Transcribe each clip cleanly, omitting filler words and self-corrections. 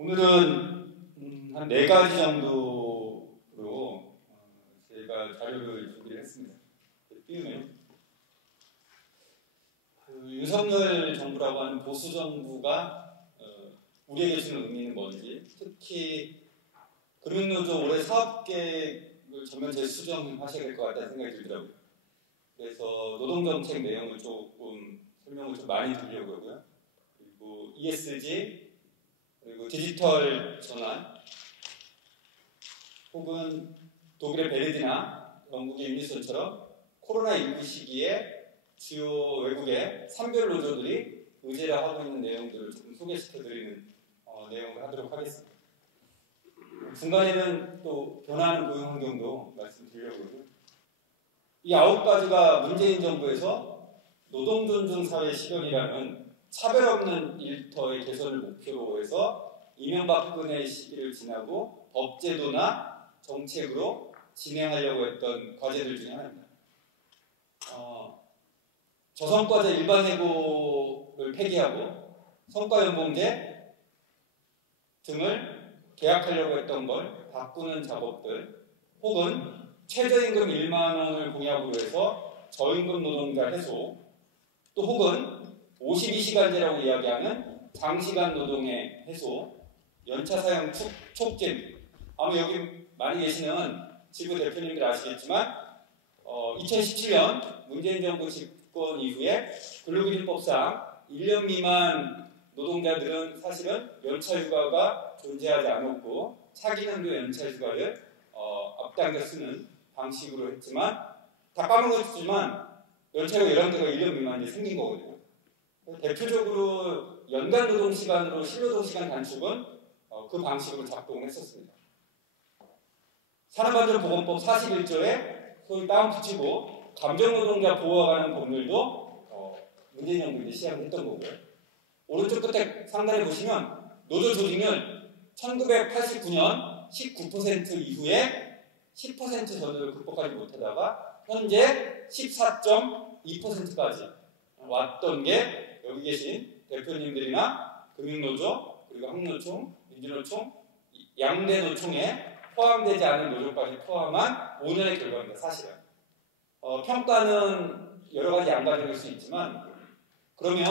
오늘은 한 4가지 정도로 제가 자료를 준비를 했습니다. 띄우면 윤석열 정부라고 하는 보수 정부가 우리에게 주는 의미는 뭔지, 특히 금융노조 올해 사업계획을 전면 재수정하셔야 될 것 같다는 생각이 들더라고요. 그래서 노동정책 내용을 조금 설명을 좀 많이 드리려고 하고요. 그리고 ESG, 그리고 디지털 전환, 혹은 독일의 베르디나 영국의 유니선처럼 코로나19 시기에 주요 외국의 산별 노조들이 의제를 하고 있는 내용들을 조금 소개시켜드리는 내용을 하도록 하겠습니다. 중간에는 또 변화하는 고용 환경도 말씀드리려고 하고요. 이 9가지가 문재인 정부에서 노동존중 사회 실현이라는 차별 없는 일터의 개선을 목표로 해서 이명박근혜 시기를 지나고 법제도나 정책으로 진행하려고 했던 과제들 중에 하나입니다. 저성과제 일반해고를 폐기하고 성과연봉제 등을 계약하려고 했던 걸 바꾸는 작업들, 혹은 최저임금 1만 원을 공약으로 해서 저임금 노동자 해소, 또 혹은 52시간제라고 이야기하는 장시간 노동의 해소, 연차 사용 촉진. 아마 여기 많이 계시는 지부 대표님들 아시겠지만 2017년 문재인 정부 집권 이후에 근로기준법상 1년 미만 노동자들은 사실은 연차휴가가 존재하지 않았고 차기년도 연차휴가를 앞당겨 쓰는 방식으로 했지만, 다 까먹었지만 연차휴가 11개가 1년 미만이 생긴 거거든요. 대표적으로 연간 노동시간으로 실노동시간 단축은 그 방식으로 작동했었습니다. 산업안전보건법 41조에 소위 다운 붙이고 감정노동자 보호와 관한 법률도 문재인 정부가 시작을 했던 거고요. 오른쪽 끝에 상단에 보시면 노조 조직률 1989년 19% 이후에 10% 전후를 극복하지 못하다가 현재 14.2%까지 왔던 게 여기 계신 대표님들이나 금융노조, 그리고 항노총, 민주노총, 양대 노총에 포함되지 않은 노조까지 포함한 5년의 결과입니다. 사실은 평가는 여러 가지 양가적일 수 있지만, 그러면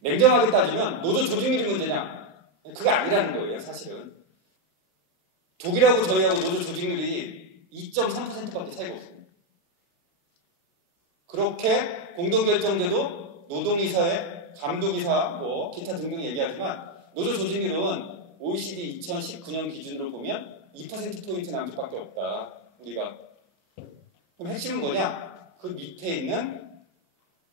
냉정하게 따지면 노조 조직률이 문제냐? 그게 아니라는 거예요. 사실은 독일하고 저희하고 노조 조직률이 2.3%밖에 차이가 없습니다. 그렇게 공동결정제도 노동이사회, 감독이사, 기타 등등 얘기하지만 노조 조직률은 OECD 2019년 기준으로 보면 2%포인트 남짓밖에 없다. 우리가. 그럼 핵심은 뭐냐? 그 밑에 있는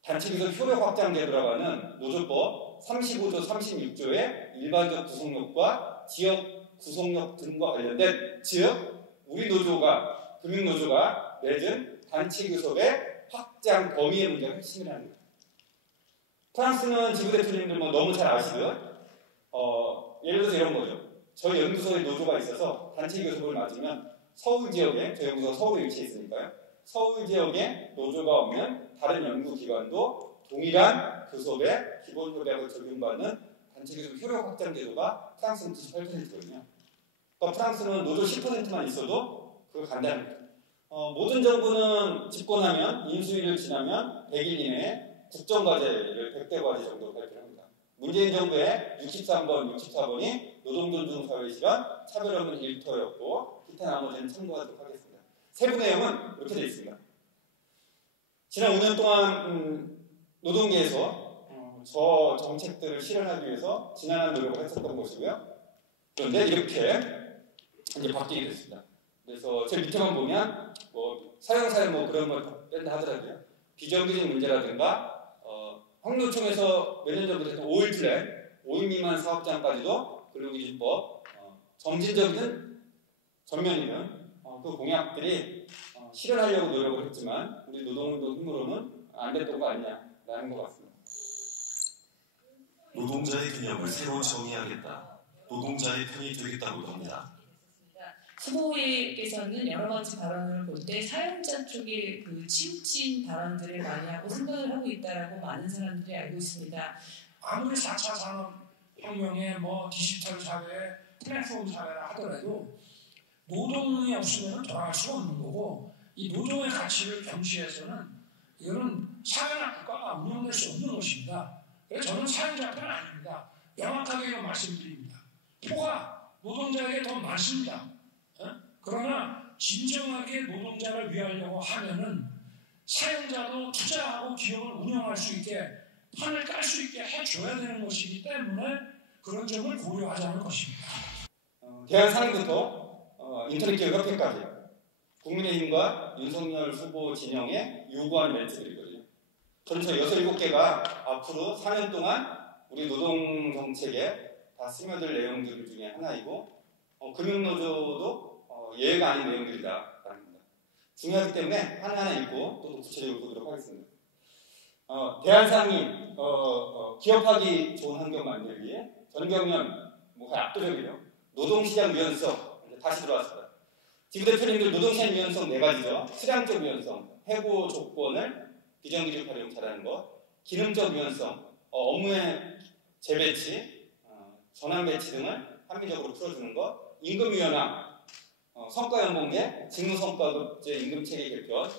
단체기소 효력 확장 제도라고 하는 노조법 35조 36조의 일반적 구속력과 지역 구속력 등과 관련된, 즉 우리 노조가, 금융노조가 맺은 단체교섭의 확장 범위의 문제가 핵심이라는 거예요. 프랑스는 지부 대표님들 너무 잘 아시듯 예를 들어서 이런 거죠. 저희 연구소에 노조가 있어서 단체교섭을 맞으면 서울 지역에, 저희 연구소가 서울에 위치해 있으니까요, 서울 지역에 노조가 오면 다른 연구기관도 동일한 교섭에 기본협약을 적용받는 단체교섭 효력 확장 제도가 프랑스는 98%거든요. 그러니까 프랑스는 노조 10%만 있어도 그걸 간다는 거예요. 모든 정부는 집권하면 인수위를 지나면 100일 이내에 국정과제를 100대 과제 정도 발표합니다. 문재인 정부의 63번, 64번이 노동존중 사회 실현, 차별 없는 일터였고, 기타 나머지는 참고하도록 하겠습니다. 세부 내용은 이렇게 되어 있습니다. 지난 5년 동안 노동계에서 저 정책들을 실현하기 위해서 지난한 노력을 했었던 것이고요. 그런데 이렇게 이제 바뀌게 됐습니다. 그래서 제 밑에만 보면 사형사회 그런 걸 뺀다 하더라도요, 비정규직 문제라든가 항노총에서 몇 년 전부터 했던 5일 플랜, 5일 미만 사업장까지도 근로기준법 점진적인 전면이는 그 공약들이 실현하려고 노력을 했지만 우리 노동운동 힘으로는 안 됐던 거 아니냐라는 것 같습니다. 노동자의 개념을 새로 정의하겠다. 노동자의 편이 되겠다고 합니다. 후보께서는 여러 가지 발언을 볼 때 사용자 쪽에 치우친 발언들을 많이 하고 생각을 하고 있다라고 많은 사람들이 알고 있습니다. 아무리 4차 산업혁명에 뭐 디지털 사회, 플랫폼 사회라 하더라도 노동이 없으면 돌아갈 수가 없는 거고 이 노동의 가치를 경시해서는 이거는 사회나 국가가 운영될 수 없는 것입니다. 그래서 저는 사회자편은 아닙니다. 명확하게 이거 말씀드립니다. 표가 노동자에게 더 많습니다. 그러나 진정하게 노동자를 위하려고 하면은 사용자도 투자하고 기업을 운영할 수 있게 판을 깔 수 있게 해줘야 되는 것이기 때문에 그런 점을 고려하자는 것입니다. 대한상인부터 인터넷기업협회까지 국민의힘과 윤석열 후보 진영에 요구하는 멘트들이거든요. 저는 저 6, 7개가 앞으로 4년 동안 우리 노동정책에 다 스며들 내용들 중에 하나이고 금융노조도 예외가 아닌 내용들이다. 중요하기 때문에 하나하나 읽고 또 구체적으로 보도록 하겠습니다. 대한상인 기업하기 좋은 환경 만들기 위해 전경련 압도적이죠. 노동시장 유연성 다시 들어왔습니다. 지부 대표님들 노동시장 유연성 4가지죠. 수량적 유연성, 해고 조건을 비정규직 활용 잘하는 것, 기능적 유연성, 업무의 재배치, 전환 배치 등을 합리적으로 풀어주는 것, 임금 유연화, 성과연봉제, 직무성과급제 임금체계 개편,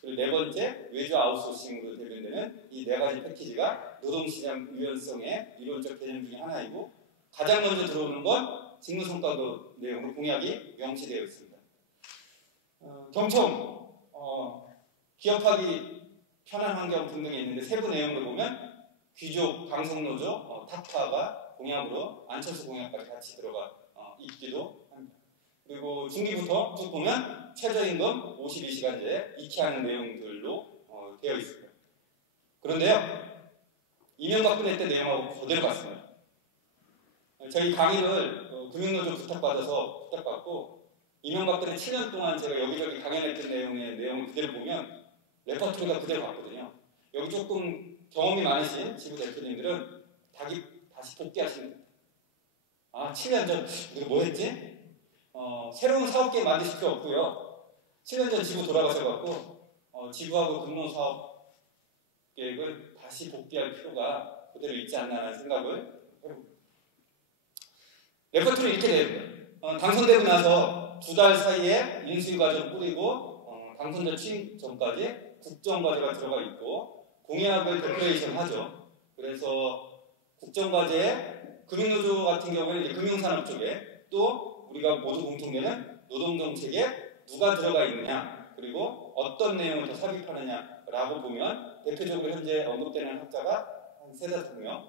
그리고 4번째 외주 아웃소싱으로 대변되는 이 4가지 패키지가 노동시장 유연성의 이론적 개념 중에 하나이고 가장 먼저 들어오는 건 직무성과급 내용으로 공약이 명시되어 있습니다. 경총, 기업하기 편한 환경 등등이 있는데 세부 내용을 보면 귀족, 강성노조, 타파가 공약으로 안철수 공약까지 같이 들어가 있기도 합니다. 그리고 중기부터 쭉 보면 최저임금 52시간제 익히하는 내용들로 되어 있습니다. 그런데요, 이명박근혜 때 내용하고 그대로 같습니다. 저희 강의를 금융노조 부탁받고 이명박근혜 7년 동안 제가 여기저기 강연했던 내용을 그대로 보면 레퍼토리가 그대로 같거든요. 여기 조금 경험이 많으신 지부 대표님들은 다시 복귀하시는 겁니다. 7년 전 우리가 뭐 했지? 새로운 사업계획 만드실 필요 없고요. 7년 전 지부 돌아가셔갖고 지부하고 금융사업 계획을 다시 복귀할 필요가 그대로 있지 않나 하는 생각을 해봅니다. 레퍼토리 이렇게 됩니다. 당선되고 나서 2달 사이에 인수위 과정 뿌리고 당선자 취임 전까지 국정과제가 들어가 있고 공약을 데클레이션 하죠. 그래서 국정과제에 금융노조 같은 경우에는 금융산업 쪽에 또 우리가 모두 공통되는 노동정책에 누가 들어가 있느냐 그리고 어떤 내용을 더 삽입하느냐라고 보면 대표적으로 현재 언급되는 학자가 한 3-5명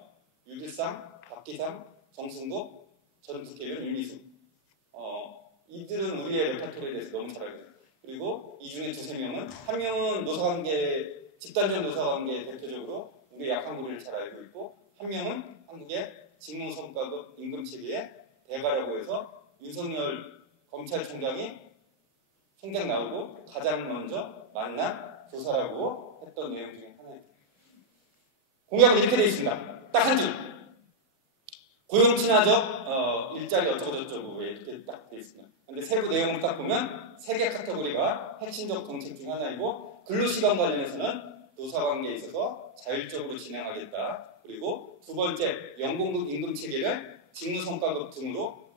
유길상, 박기상, 정승국, 전 국회의원 윤미숙 이들은 우리의 레퍼토리에 대해서 너무 잘 알거든요. 그리고 이 중에 2-3명은 한 명은 노사관계, 집단적 노사관계 대표적으로 우리의 약한 부분을 잘 알고 있고 한 명은 한국의 직무성과급 임금체계의 대가라고 해서 윤석열 검찰총장이 총장 나오고 가장 먼저 만난 교사라고 했던 내용 중에 하나입니다. 공약은 이렇게 되어 있습니다. 딱 한 줄. 고용 친화적 일자리 어쩌고저쩌고 이렇게 딱 되어 있습니다. 근데 세부 내용을 딱 보면 3개 카테고리가 핵심적 정책 중 하나이고 근로시간 관련해서는 노사관계에 있어서 자율적으로 진행하겠다. 그리고 2번째 연공급 임금체계를 직무성과급 등으로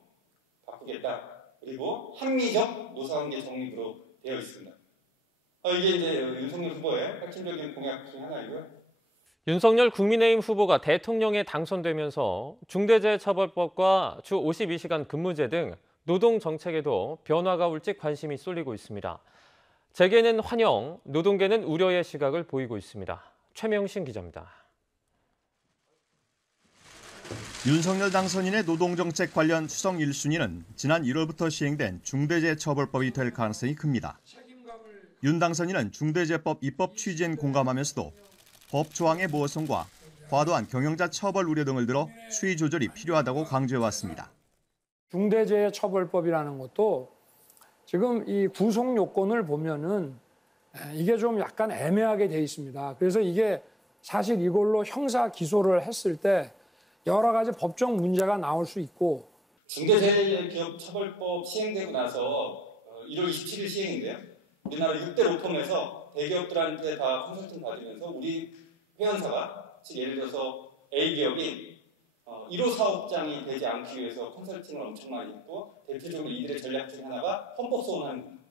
바꾸겠다. 그리고 합리적 노사관계 정립으로 되어 있습니다. 이게 이제 윤석열 후보의 핵심적인 공약 중 하나이고요. 윤석열 국민의힘 후보가 대통령에 당선되면서 중대재해처벌법과 주 52시간 근무제 등 노동 정책에도 변화가 올지 관심이 쏠리고 있습니다. 재계는 환영, 노동계는 우려의 시각을 보이고 있습니다. 최명신 기자입니다. 윤석열 당선인의 노동정책 관련 추석 1순위는 지난 1월부터 시행된 중대재해처벌법이 될 가능성이 큽니다. 윤 당선인은 중대재해법 입법 취지엔 공감하면서도 법 조항의 모호성과 과도한 경영자 처벌 우려 등을 들어 수위 조절이 필요하다고 강조해왔습니다. 중대재해처벌법이라는 것도 지금 이 구속 요건을 보면은 이게 좀 약간 애매하게 돼 있습니다. 그래서 이게 사실 이걸로 형사 기소를 했을 때 여러 가지 법적 문제가 나올 수 있고. 중대재해기업처벌법 시행되고 나서 1월 27일 시행인데요. 우리나라 6대 로펌에서 대기업들한테 다 컨설팅 받으면서 우리 회원사가 즉 예를 들어서 A 기업이 1호 사업장이 되지 않기 위해서 컨설팅을 엄청 많이 했고 대표적으로 이들의 전략 중 하나가 헌법 소원하는 겁니다.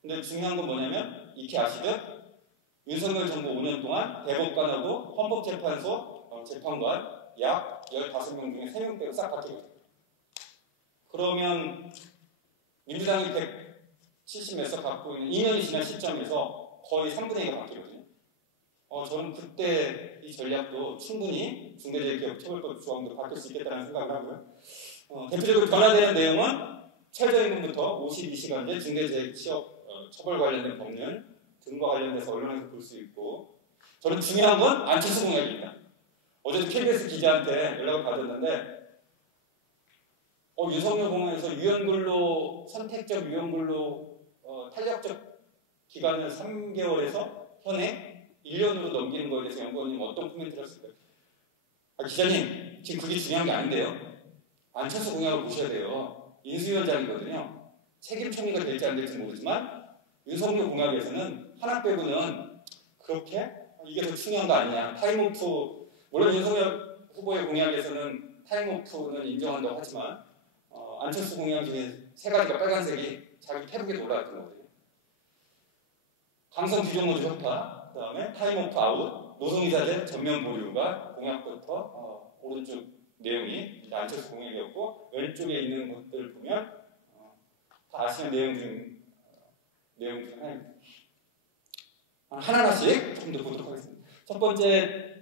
근데 중요한 건 뭐냐면 익히 아시듯 윤석열 정부 5년 동안 대법관하고 헌법재판소 재판관 약 15명 중에 3명 빼고 싹 바뀌거든요. 그러면 민주당이 170몇 석 갖고 있는 2년이 지난 시점에서 거의 3분의 2가 바뀌거든요. 저는 그때 이 전략도 충분히 중대재해기업처벌법 조항도 바뀔 수 있겠다는 생각을 하고요. 대표적으로 변화되는 내용은 최저임금부터 52시간제 중대재해 처벌 관련된 법률 등과 관련돼서 언론에서 볼 수 있고, 저는 중요한 건 안철수 공약입니다. 어제도 KBS 기자한테 연락을 받았는데 윤석열 공약에서 유연근로 선택적 유연근로 탄력적 기간을 3개월에서 현행 1년으로 넘기는 거에 대해서 연구원님 어떤 코멘트를 했을까요? 기자님, 지금 그게 중요한 게 아닌데요. 안철수 공약을 보셔야 돼요. 인수위원장이거든요. 책임 총리가 될지 안 될지 모르지만 윤석열 공약에서는 하나 빼고는 그렇게 이게 더 중요한 거 아니냐. 타임오프, 물론 윤석열 후보의 공약에서는 타임오프는 인정한다고 하지만 안철수 공약 중에 3가지가 빨간색이 자기 페북에 올라왔던 거거든요. 강성 규정모주 협파, 그 다음에 타임오프 아웃, 노동이사제 전면 보류가 공약부터 오른쪽 내용이 안철수 공약이었고, 왼쪽에 있는 것들 보면 다 아시는 내용 중 하나씩 좀 더 보도록 하겠습니다. 첫 번째,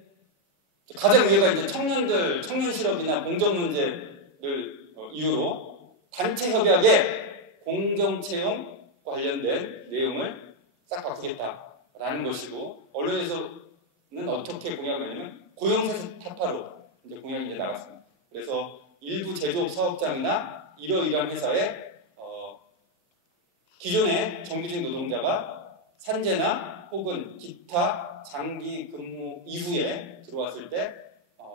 가장 위에가 이제 청년 실업이나 공정 문제를 이유로 단체 협약에 공정 채용 관련된 내용을 싹 바꾸겠다라는 것이고, 언론에서는 어떻게 공약을 하냐면 고용세습 타파로 이제 공약이 이제 나갔습니다. 그래서 일부 제조업 사업장이나 이러이러한 회사에 기존의 정규직 노동자가 산재나 혹은 기타 장기 근무 이후에 들어왔을 때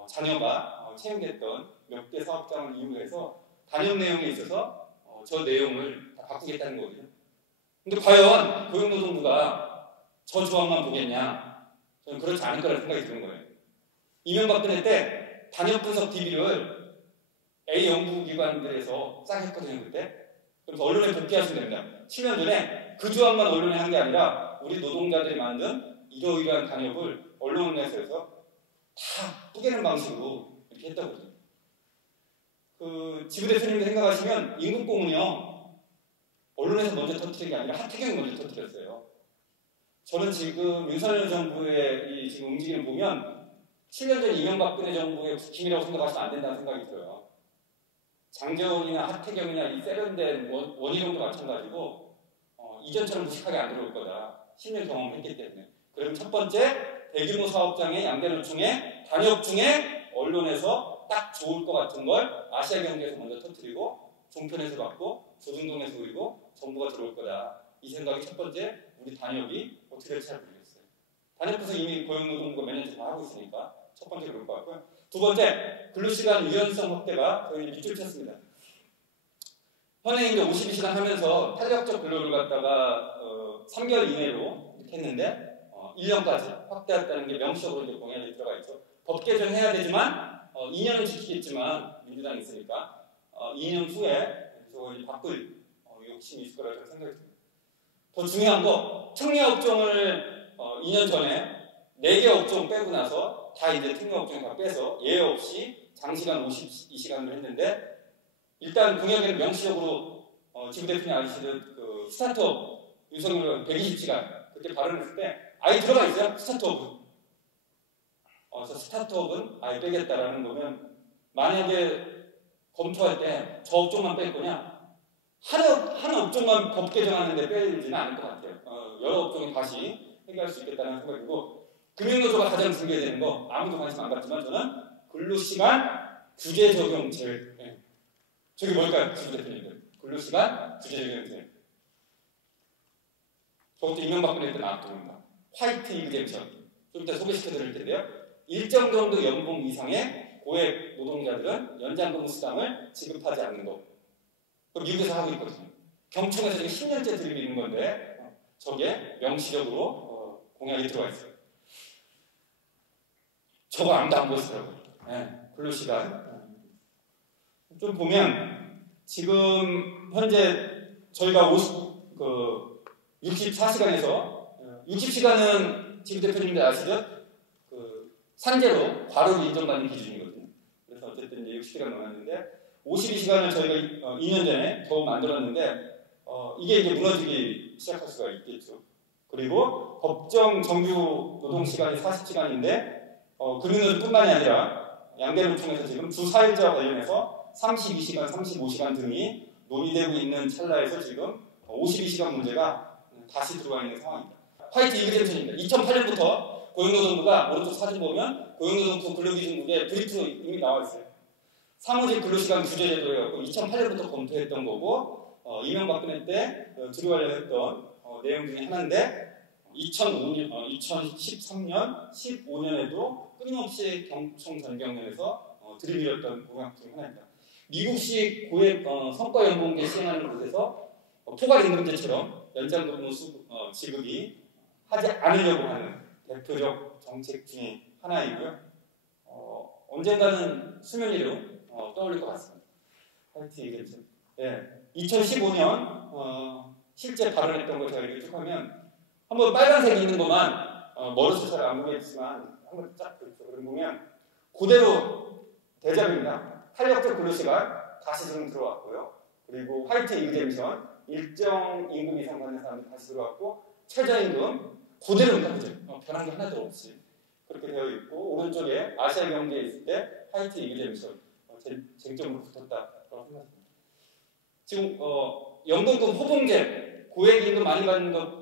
자녀가 채용됐던 몇 개 사업장을 이유로 해서 단협 내용에 있어서 저 내용을 다 바꾸겠다는 거거든요. 근데 과연 고용노동부가 저 조항만 보겠냐? 저는 그렇지 않을 거라는 생각이 드는 거예요. 이명박근혜 때 단협 분석 DB를 A 연구기관들에서 싹 했거든요, 그때. 그래서 언론에 복귀하시면 됩니다. 7년 전에 그 조항만 언론에 한 게 아니라 우리 노동자들이 만든 이러이러한 단협을 언론에서 다 뿌개는 방식으로 이렇게 했다거든요. 지부 대표님도 생각하시면 임금공은요, 언론에서 먼저 터뜨린 게 아니라 하태경이 먼저 터뜨렸어요. 저는 지금 윤석열 정부의 이 지금 움직임을 보면 7년 전 이명박근혜 정부의 국힘이라고 생각하시면 안 된다는 생각이 들어요. 장재원이나 하태경이나 이 세련된 원희룡도 마찬가지고 이전처럼 무식하게 안 들어올 거다. 10년 경험을 했기 때문에. 그럼 첫 번째, 대규모 사업장의 양대 노총의 단협 중에 언론에서 딱 좋을 것 같은 걸 아시아경제에서 먼저 터뜨리고 종편에서 받고 조중동에서 그리고 정부가 들어올 거다. 이 생각이 첫 번째, 우리 단협이 어떻게 될지 잘 모르겠어요. 단협에서 이미 고용노동부가 몇 년째 다 하고 있으니까 첫 번째 그럴 것 같고요. 두 번째, 근로시간 유연성 확대가 저희 밑줄 쳤습니다. 현행 이제 52시간 하면서 탄력적 근로를 갖다가 3개월 이내로 이렇게 했는데 1년까지 확대했다는 게 명시적으로 이제 공약에 들어가 있죠. 법 개정해야 되지만 2년은 지키겠지만 민주당이 있으니까 2년 후에 그래서 바꿀 욕심이 있을 거라고 생각이 듭니다. 더 중요한 거, 특례업종을 2년 전에 4개 업종 빼고 나서 다 이제 특례업종 다 빼서 예외 없이 장시간 52시간을 했는데, 일단 공약에는 명시적으로 지부 대표님 아시듯 그 스타트업 윤석열 120시간 그때 발언했을 때 아예 들어가 있어요. 스타트업은. 그래서 스타트업은 아예 빼겠다라는 거면 만약에 검토할 때 저 업종만 뺄 거냐? 한 업종만 법 개정하는데 빼지는 않을 것 같아요. 여러 업종이 다시 해결할 수 있겠다는 생각이고, 금융노조가 가장 중요해야 되는 거 아무도 관심 안 갖지만 저는 근로시간 규제 적용 제외. 저게 뭘까요? 지부 대표님들. 근로시간 규제 적용 제외. 저것도 이명박근혜 때 나왔던 겁니다. 화이트 이그젬션. 좀 이따 소개시켜 드릴 텐데요. 일정 정도 연봉 이상의 고액 노동자들은 연장근무 수당을 지급하지 않는 거. 미국에서 하고 있거든요. 경총에서 10년째 들이미는 건데 저게 명시적으로 공약에 들어가 있어요. 저거 아무도 안 보시더라고요. 근로시간. 좀 보면 지금 현재 저희가 64시간에서 60시간은 지금 대표님들 아시죠? 산재로 과로로 인정받는 기준이거든요. 그래서 어쨌든 이제 60시간 넘었는데 52시간을 저희가 2년 전에 겨우 만들었는데 이게 이제 무너지기 시작할 수가 있겠죠. 그리고 법정 정규 노동 시간이 40시간인데 근로노동뿐만이 아니라 양대노총에서 지금 주 4일제와 관련해서 32시간, 35시간 등이 논의되고 있는 찰나에서 지금 52시간 문제가 다시 들어와 있는 상황입니다. 화이트 이그젠션입니다. 2008년부터 고용노동부가 오른쪽 사진 보면 고용노동부 근로기준국에 브리프로 이미 나와 있어요. 사무직 근로시간 규제제도여고 2008년부터 검토했던 거고 이명박근혜 때 들어가려고 했던 내용 중에 하나인데 2013년, 15년에도 끊임없이 경총 전경련에서 들이밀었던 공약 중 하나입니다. 미국식 고액 성과연봉제 시행하는 곳에서 포괄임금제처럼 연장근무 지급이 하지 않으려고 하는 대표적 정책 중에 하나이고요. 언젠가는 수면 위로 떠올릴 것 같습니다. 화이트 이그젠션. 2015년 실제 발언했던 거 제가 이렇게 쭉 하면 한번 빨간색 있는 것만 멀어서 잘 안 보겠지만 한번 쫙 보면 그대로 대접입니다. 탄력적 근로시간 다시 좀 들어왔고요. 그리고 화이트 이그젠션 일정 임금 이상 받는 사람들 다시 들어왔고 최저임금 그대로입니다. 그죠? 변한 게 하나도 없이 그렇게 되어 있고 오른쪽에 아시아 경제에 있을 때 화이트 이그젠션 쟁점으로 붙었다고 생각합니다. 지금 연금급 호봉제 고액 임금 많이 받는 것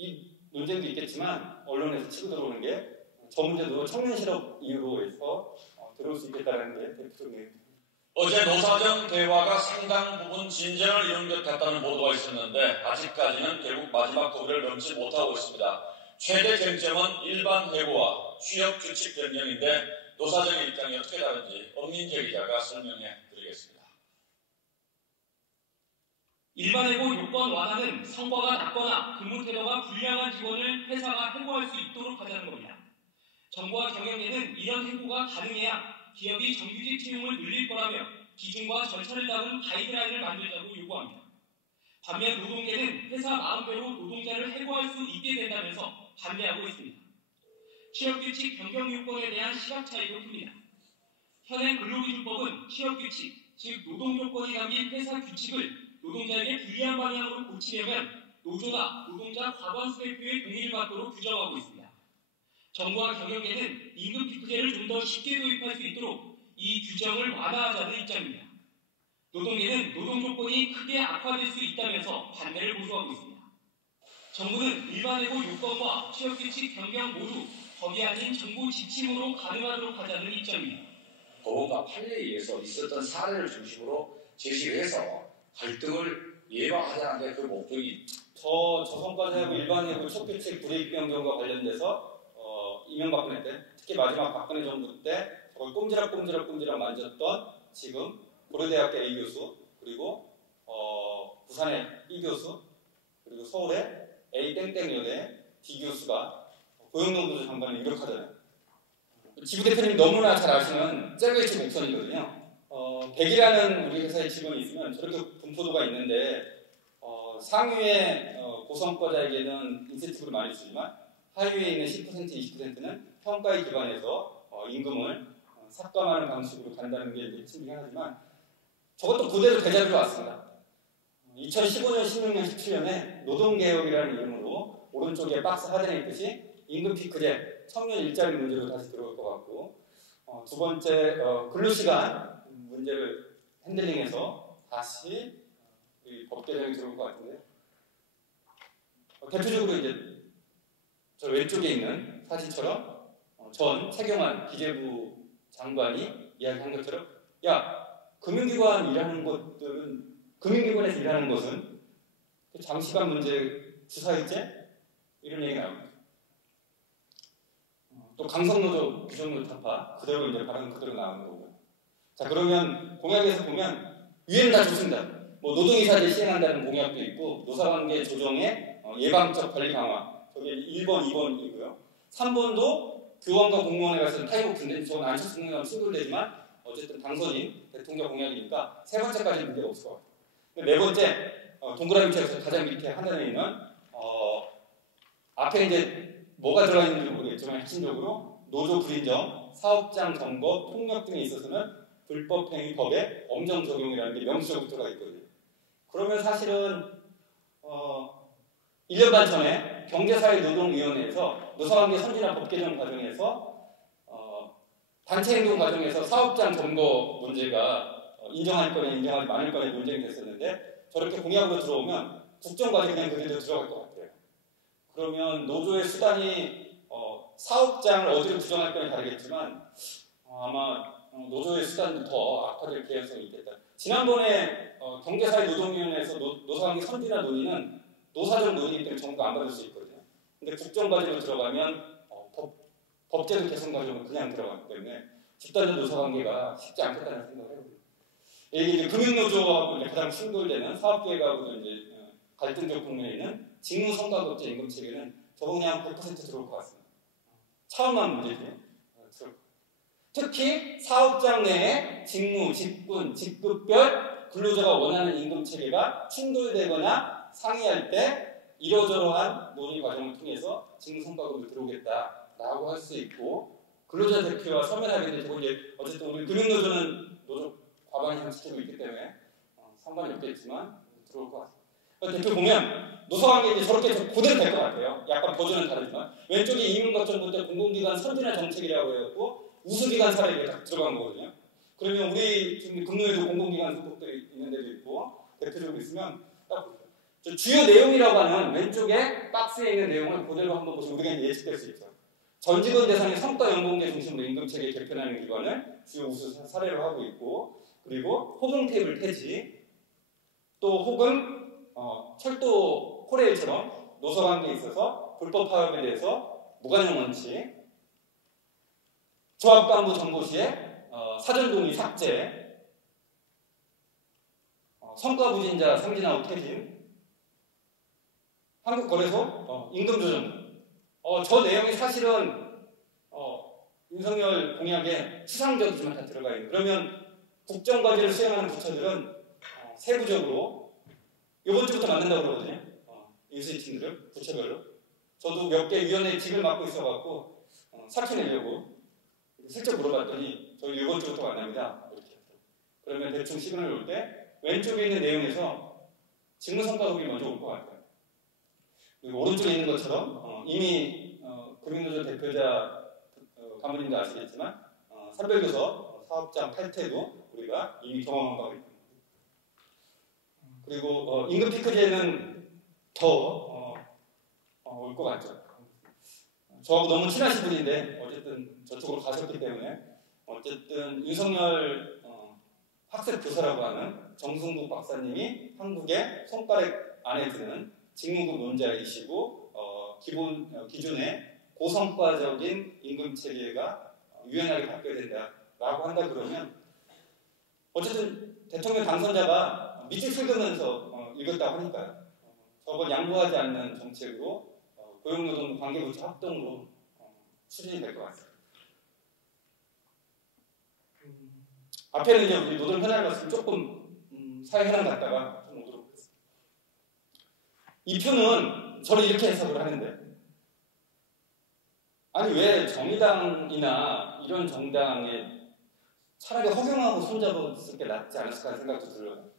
이 논쟁도 있겠지만 언론에서 치고 들어오는 게 저 문제도 청년 실업 이유로 해서 들어올 수 있겠다는 게 대표적인. 어제 노사정 대화가 상당 부분 진전을 이룬 것 같다는 보도가 있었는데 아직까지는 결국 마지막 고비를 넘지 못하고 있습니다. 최대 쟁점은 일반 해고와 취업 규칙 변경인데 노사정의 입장이 어떻게 다른지 엄민재 기자가 설명해 드리겠습니다. 일반 해고 요건 완화는 성과가 낮거나 근무 태도가 불량한 직원을 회사가 해고할 수 있도록 하자는 겁니다. 정부와 경영계는 이런 해고가 가능해야 기업이 정규직 채용을 늘릴 거라며 기준과 절차를 담은 가이드라인을 만들자고 요구합니다. 반면 노동계는 회사 마음대로 노동자를 해고할 수 있게 된다면서 반대하고 있습니다. 취업규칙 변경 요건에 대한 시각 차이도 큽니다. 현행 근로기준법은 취업규칙, 즉 노동요건이 담긴 회사 규칙을 노동자에게 불리한 방향으로 고치려면 노조나 노동자 과반수 대표의 동의를 받도록 규정하고 있습니다. 정부와 경영계는 임금 피크제를 좀 더 쉽게 도입할 수 있도록 이 규정을 완화하자는 입장입니다. 노동계는 노동 조건이 크게 악화될 수 있다면서 반대를 고수하고 있습니다. 정부는 일반 해고 요건과 취업규칙 변경 모두 법이 아닌 정부 지침으로 가능하도록 하자는 입장입니다. 법원과 판례에 의해서 있었던 사례를 중심으로 제시를 해서 갈등을 예방하자는 게 그 목적이. 저성과제하고 일반 해고 취업규칙 불이익 변경과 관련돼서 이명박근혜 때 특히 마지막 박근혜 정부 때 저걸 꼼지락 만졌던 지금 고려대학교 A 교수 그리고 부산의 E 교수 그리고 서울의 A 땡땡여대 D 교수가 고용노동부 장관을 유력하잖아요. 지부 대표님 너무나 잘 아시는 젤베이츠 목선이거든요. 100이라는 우리 회사의 직원이 있으면 저렇게 분포도가 있는데 상위의 고성과자에게는 인센티브를 많이 주지만 하위에 있는 10%, 20%는 평가에 기반해서 임금을 삭감하는 방식으로 간다는 게 핵심 중에 하나지만 저것도 그대로 대자뷰로 왔습니다. 2015년, 16년, 17년에 노동개혁이라는 이름으로 오른쪽에 박스 하단에 있듯이 임금 피크제, 청년 일자리 문제로 다시 들어올 것 같고 두 번째 근로시간 문제를 핸들링해서 다시 법 개정이 들어올 것 같은데 대표적으로 이제 저 왼쪽에 있는 사진처럼 전 최경환 기재부 장관이 이야기한 것처럼 금융기관 일하는 것들은 금융기관에서 일하는 것은 장시간 문제 주사일제 이런 얘기가 나옵니다. 또 강성노조 규정노조 타파 그대로 이제 발언 그대로 나오는 거고요. 자 그러면 공약에서 보면 유예는 다 좋습니다. 뭐 노동이사제 시행한다는 공약도 있고 노사관계 조정의 예방적 관리 강화 저게 1번, 2번이고요. 3번도 교원과 공무원에 가서 타임오프인데 저건 안철수 공무원 충돌되지만 어쨌든 당선인 대통령 공약이니까 세 번째까지는 문제가 없을 것 같아요. 네 번째 동그라미 책에서 가장 밑에 하단에 있는 앞에 이제 뭐가 들어가 있는지 모르겠지만 핵심적으로 노조 불인정, 사업장 점거, 폭력 등에 있어서는 불법행위법의 엄정 적용이라는 게 명시적으로 들어가 있거든요. 그러면 사실은 1년 반 전에 경제사회노동위원회에서 노사관계 선진화 법 개정 과정에서 단체 행동 과정에서 사업장 점거 문제가 인정할 거냐 인정하지 말을 거냐 논쟁이 됐었는데 저렇게 공약으로 들어오면 국정과제 그냥 그대로 들어갈 것 같아요. 그러면 노조의 수단이 사업장을 어디로 규정할 거냐 다르겠지만 아마 노조의 수단도 더 악화될 가능성이 있겠다. 지난번에 경제사회노동위원회에서 노사관계 선진화 논의는 노사적 논의이기 때문에 정부가 안 받을 수 있거든요. 근데 국정과제로 들어가면 법제도 개선 과정은 그냥 들어가기 때문에 집단적 노사관계가 쉽지 않겠다는 생각을 해요. 이게 금융노조하고 가장 충돌되는 사업계획하고도 이제 갈등적 국면에 있는 직무성과급제 임금 체계는 저거 그냥 100% 들어올 것 같습니다. 차원만 문제지. 특히 사업장 내에 직무, 직군, 직급별 근로자가 원하는 임금 체계가 충돌되거나 상이할 때 이러저러한 논의 과정을 통해서 직무성과급을 들어오겠다라고 할 수 있고 근로자 대표와 서면하게 되고 이제 어쨌든 우리 금융노조는 노조 과반이 장치되고 있기 때문에 상관이 없겠지만 들어올 것 같습니다. 대표 보면 노사관계 이제 저렇게 그대로 될 것 같아요. 약간 버전은 다르지만 왼쪽에 이민거점부터 공공기관 선진화 정책이라고 해갖고 우수기관 사례가 딱 들어간 거거든요. 그러면 우리 지금 근무에도 공공기관 소속들이 있는 데도 있고 대표적으로 있으면 딱 보세요. 주요 내용이라고 하는 왼쪽에 박스에 있는 내용을 그대로 한번 보시면 우리가 예측될 수 있죠. 전 직원 대상의 성과 연봉제 중심으로 임금체계 개편하는 기관을 주요 우수 사례로 하고 있고 그리고 호봉 테이블 폐지 또 혹은 철도 코레일처럼 노사관계에 있어서 불법 파업에 대해서 무관용 원칙 조합 간부 정보 시에 사전 동의 삭제 성과 부진자 상진하고 퇴진 한국거래소 임금 조정 저 내용이 사실은 윤석열 공약에 추상적이지만 다 들어가 있는 그러면 국정과제를 수행하는 부처들은 세부적으로 이번 주부터 만든다고 그러거든요. 인수위팀들을 부처별로 저도 몇 개 위원회직을 맡고 있어갖고 삭혀내려고 슬쩍 물어봤더니 저희 이번 주부터 만납니다. 이렇게. 그러면 대충 시그널이 올 때 왼쪽에 있는 내용에서 직무성과급이 먼저 올 것 같아요. 그리고 오른쪽에 있는 것처럼 이미 금융노조 대표자 간부님도 아시겠지만 산별교섭 사업장 탈퇴도 우리가 이미 경험한 바가 있습니다. 그리고 임금 피크제는 더 올 것 같죠. 저하고 너무 친하신 분인데 어쨌든 저쪽으로 가셨기 때문에 어쨌든 윤석열 학습 교사라고 하는 정승국 박사님이 한국의 손가락 안에 드는 직무급 논자이시고 기존의 고성과적인 임금 체계가 유연하게 바뀌어야 된다라고 한다 그러면 어쨌든 대통령 당선자가 밑을 긁으면서 읽었다고 하니까요. 저걸 양보하지 않는 정책으로 고용노동 관계부처 합동으로 추진이 될 것 같습니다. 앞에는 이제 우리 노동 현안을 봤으면 조금 사회 현안 갔다가 좀 오도록 하겠습니다. 이 표는 저는 이렇게 해석을 하는데 아니 왜 정의당이나 이런 정당에 차라리 허경하고 손잡았을 게 낫지 않았을까 하는 생각도 들어요.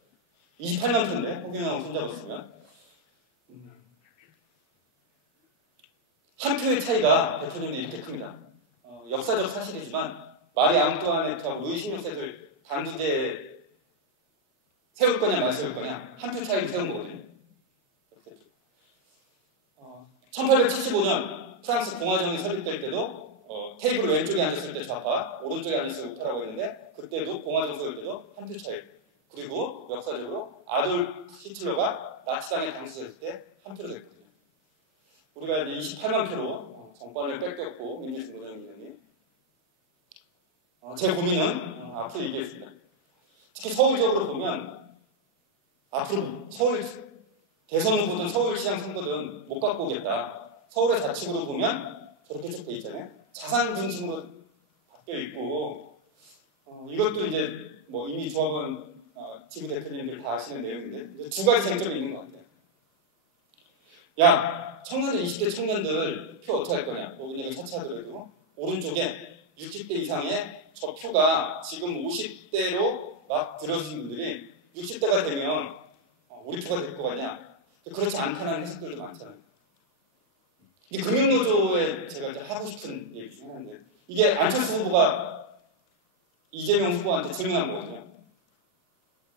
28만 표인데 허경하고 손잡았으면 한 표의 차이가 대표님도 이렇게 큽니다. 역사적 사실이지만 마리 앙뚜아네트하고 루이 16세를 단두대에 세울 거냐 말 세울 거냐 한 표 차이를 세운 거거든요. 1875년 프랑스 공화정이 설립될 때도 테이블 왼쪽에 앉았을 때 좌파, 오른쪽에 앉았을 때 우파라고 했는데 그때도 공화정 세울 때도 한 표 차이. 그리고 역사적으로 아돌프 히틀러가 나치당에 당선됐을 때 한 표로 됐거든요. 우리가 이제 28만 표로 정권을 뺏겼고 민주노동위원회 제 고민은 앞으로 얘기했습니다. 특히 서울적으로 보면 앞으로 서울 대선 후보든 서울시장 선거든 못 갖고 오겠다. 서울의 자치구로 보면 저렇게 쭉 돼 있잖아요. 자산 중심으로 바뀌어 있고 이것도 이제 뭐 이미 조합원 지부 대표님들 다 아시는 내용인데 두 가지 쟁점이 있는 것 같아요. 야, 청년들 20대 청년들 표 어떻게 할 거냐? 이거 차치하더라도 오른쪽에 60대 이상의 저 표가 지금 50대로 막 들어오신 분들이 60대가 되면 우리 표가 될 거 같냐? 그렇지 않다는 해석들도 많잖아요. 이게 금융노조에 제가 이제 하고 싶은 얘기 중에 하나인데 이게 안철수 후보가 이재명 후보한테 질문한 거거든요.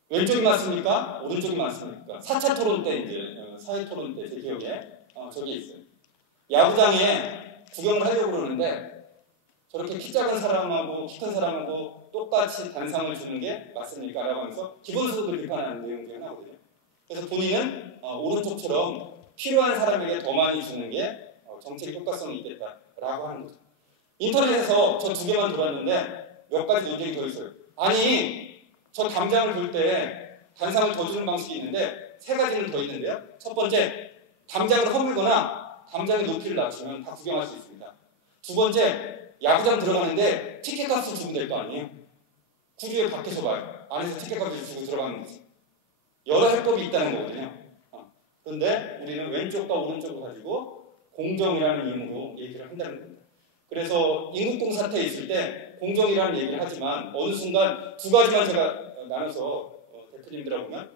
왼쪽이 맞습니까? 오른쪽이 맞습니까? 4차 토론 때 이제 사회 토론 때 제 기억에 저기 있어요. 야구장에 구경을 하려고 그러는데 저렇게 키 작은 사람하고 키 큰 사람하고 똑같이 단상을 주는 게 맞습니까? 라고 하면서 기본소득을 비판하는 내용이 나오거든요. 그래서 본인은 오른쪽처럼 필요한 사람에게 더 많이 주는 게 정책의 효과성이 있겠다라고 하는 거죠. 인터넷에서 저 두 개만 돌았는데 몇 가지 논쟁이 더 있어요. 아니, 저 담장을 볼 때 단상을 더 주는 방식이 있는데 세 가지는 더 있는데요. 첫 번째, 담장을 허물거나 담장의 높이를 낮추면 다 구경할 수 있습니다. 두 번째, 야구장 들어가는데 티켓 값을 주면 될 거 아니에요. 굳이 왜 밖에서 봐요? 안에서 티켓 값을 주고 들어가는 거지. 여러 해법이 있다는 거거든요. 그런데 우리는 왼쪽과 오른쪽을 가지고 공정이라는 이름으로 얘기를 한다는 겁니다. 그래서 인국공 사태에 있을 때 공정이라는 얘기를 하지만 어느 순간 두 가지만 제가 나눠서 대표님들하고 보면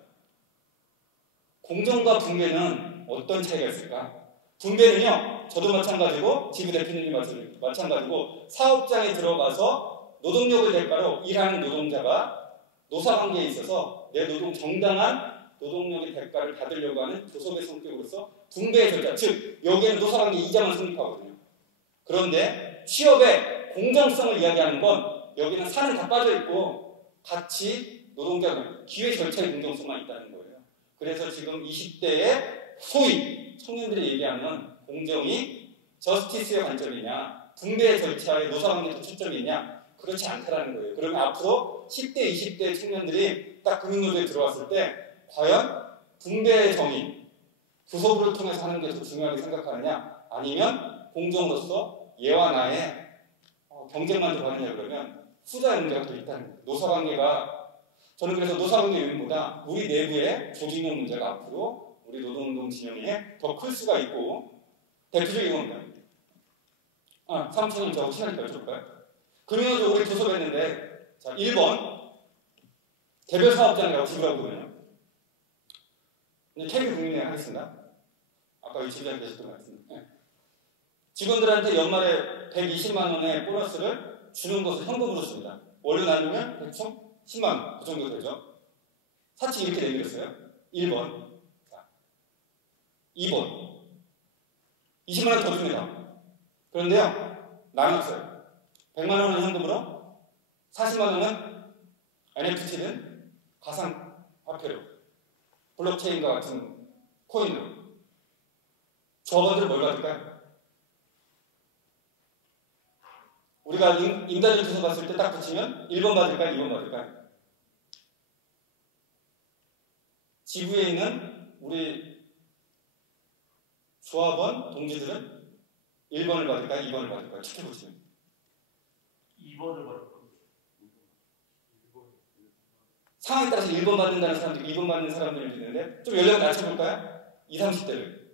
공정과 분배는 어떤 차이가 있을까? 분배는요, 저도 마찬가지고 지부 대표님이 마찬가지고 사업장에 들어가서 노동력을 대가로 일하는 노동자가 노사관계에 있어서 내 정당한 노동력의 대가를 받으려고 하는 조섭의 성격으로서 분배의 절차, 즉 여기에는 노사관계 이자만 성립하거든요. 그런데 취업의 공정성을 이야기하는 건 여기는 산은 다 빠져있고 같이 노동자 기회 절차의 공정성만 있다는 거예요. 그래서 지금 20대의 소위 청년들이 얘기하는 공정이 저스티스의 관점이냐 분배의 절차의 노사관계도 초점이냐 그렇지 않다라는 거예요. 그러면 앞으로 10대, 20대 청년들이 딱 금융노조에 들어왔을 때 과연 분배의 정의, 교섭을 통해서 하는 게 더 중요하게 생각하느냐 아니면 공정으로서 얘와 나의 경쟁만 더 하느냐 그러면 후자의 문제가 또 있다는 거예요. 노사관계가 저는 그래서 노사관계 요인보다 우리 내부의 조직력 문제가 앞으로 우리 노동운동 진영에 더 클 수가 있고 대표적인 겁니다. 3천원 저하고 시간이 더 줄까요? 금융노조 우리 조섭했는데 자 1번 개별 사업장이라고 지부하거든요. 이제 KB 국민회 하겠습니다. 아까 이 지부장님 계셨던 것 같습니다. 네. 직원들한테 연말에 120만 원의 보너스를 주는 것을 현금으로 줍니다. 월요 나누면 대충 10만 원, 그 정도 되죠. 사측 이렇게 내밀었어요. 1번. 자, 2번. 20만 원 더 줍니다. 그런데요, 나눴어요. 100만 원은 현금으로, 40만 원은 NFT든 가상화폐로, 블록체인과 같은 코인으로. 조합원들은 뭘 받을까요? 우리가 임단을 주소 봤을 때 딱 붙이면 1번 받을까요? 2번 받을까요? 지부에 있는 우리 조합원 동지들은 1번을 받을까요? 2번을 받을까요? 추측해보시면 2번을 받을 겁니다. 상황에 따라서 1번 받는다는 사람들, 2번 받는 사람들이 있는데 좀 연령을 낮춰볼까요? 20, 30대를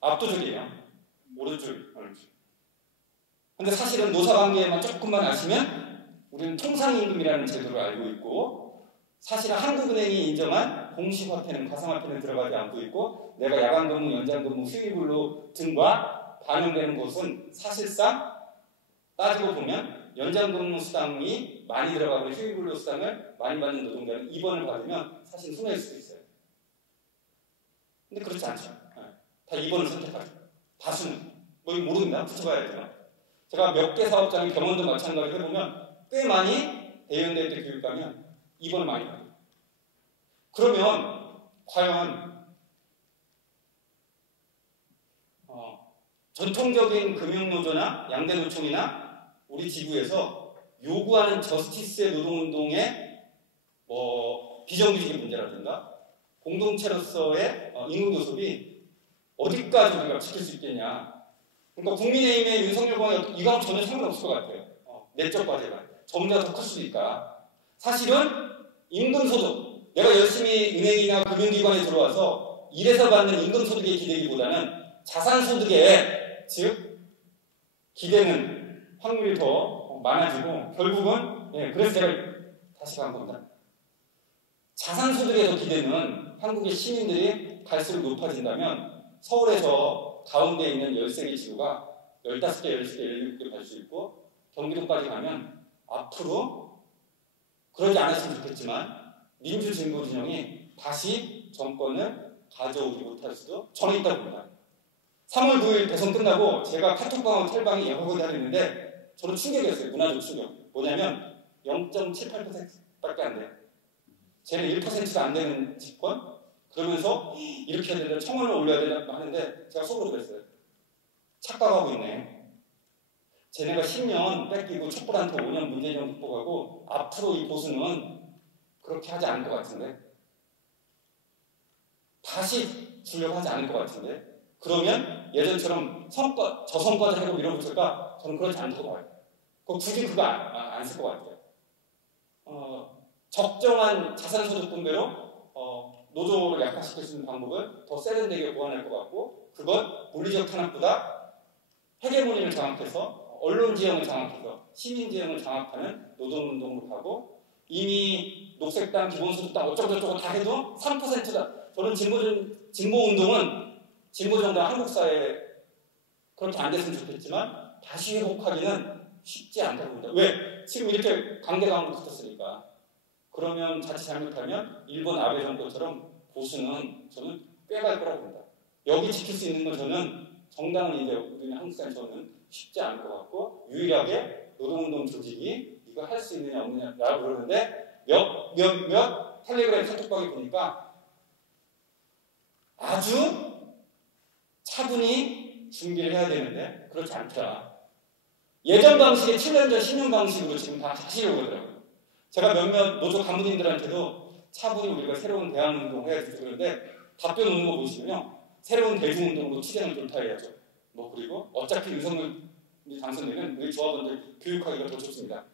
압도적이에요. 오른쪽. 근데 사실은 노사관계에만 조금만 아시면 우리는 통상임금이라는 제도를 알고 있고 사실은 한국은행이 인정한 공시화폐는 가상화폐는 들어가지 않고 있고 내가 야간근무, 연장근무, 휴일근로 등과 반영되는 것은 사실상 따지고 보면 연장근무 수당이 많이 들어가고 휴일근로 수당을 많이 받는 노동자는 2번을 받으면 사실 손해일 수도 있어요. 근데 그렇지 않죠. 다 2번을 선택하죠. 다수는. 뭐 이거 모릅니다. 붙여봐야죠. 제가 몇 개 사업장의 경험도 마찬가지로 해보면 꽤 많이 대연대 때 교육 가면 2번을 많이 가요. 그러면 과연 전통적인 금융노조나 양대노총이나 우리 지부에서 요구하는 저스티스의 노동운동의 비정규직의 문제라든가 공동체로서의 임금교섭이 어디까지 우리가 지킬 수 있겠냐 그러니까 국민의힘의 윤석열 후보는 이거하고 전혀 상관없을 것 같아요. 내적 과제가 전보다 더 클 수니까. 사실은 임금소득, 내가 열심히 은행이나 금융기관에 들어와서 일해서 받는 임금소득에 기대기보다는 자산소득에, 즉 기대는 확률이 더 많아지고 결국은, 그래서 제가 다시 간 겁니다. 자산소득에 더 기대는 한국의 시민들이 갈수록 높아진다면 서울에서 가운데 있는 13개 지구가 15개, 16개, 17개 갈 수 있고 경기도까지 가면 앞으로 그러지 않았으면 좋겠지만 민주진보진영이 다시 정권을 가져오지 못할 수도 저는 있다고 봅니다. 3월 9일 대선 끝나고 제가 카톡방하고 텔방이 여러 번 다녔는데 저는 충격이었어요. 문화적 충격. 뭐냐면 0.78%밖에 안 돼요. 쟤는 1%가 안 되는 집권? 그러면서 이렇게 해야 된다, 청원을 올려야 된다 하는데 제가 속으로 그랬어요. 착각하고 있네. 쟤네가 10년 뺏기고 촛불한테 5년 문재인 극복하고 앞으로 이 보수는 그렇게 하지 않을 것 같은데, 다시 주려고 하지 않을 것 같은데, 그러면 예전처럼 저성과자 해고 밀어붙일까? 저는 그렇지 않다고 봐요. 굳이 그거 안 쓸 것 같아요. 적정한 자산소득 분배로 노조를 약화시킬 수 있는 방법을 더 세련되게 보완할 것 같고, 그건 물리적 탄압보다 헤게모니를 장악해서 언론지형을 장악해서 시민지형을 장악하는 노동운동을 하고, 이미 녹색당, 기본소득당 어쩌고저쩌고 다 해도 3%다. 저는 진보운동은 진보정당 한국 사회에 그렇게 안 됐으면 좋겠지만 다시 회복하기는 쉽지 않다고 봅니다. 왜? 지금 이렇게 강대강으로 붙었으니까. 그러면 자칫 잘못하면 일본 아베 정권처럼 보수는 저는 꿰갈 거라고 봅니다. 여기 지킬 수 있는 건 저는 정당은 이제 우리 한국 사회에서는 쉽지 않을 것 같고, 유일하게 노동운동 조직이 이거 할 수 있느냐 없느냐라고 그러는데 몇 텔레그램 카톡방에 보니까 아주 차분히 준비를 해야 되는데 그렇지 않더라. 예전 방식의 7년 전 10년 방식으로 지금 다 하시려고 그러더라고요. 제가 몇몇 노조 간부님들한테도 차분히 우리가 새로운 대안운동을 해야지 그러는데 답변 오는 거 보시면요, 새로운 대중운동으로 투쟁을 돌파해야죠. 그리고 어차피 윤석열이 당선되면 우리 조합원들 교육하기가 더 좋습니다.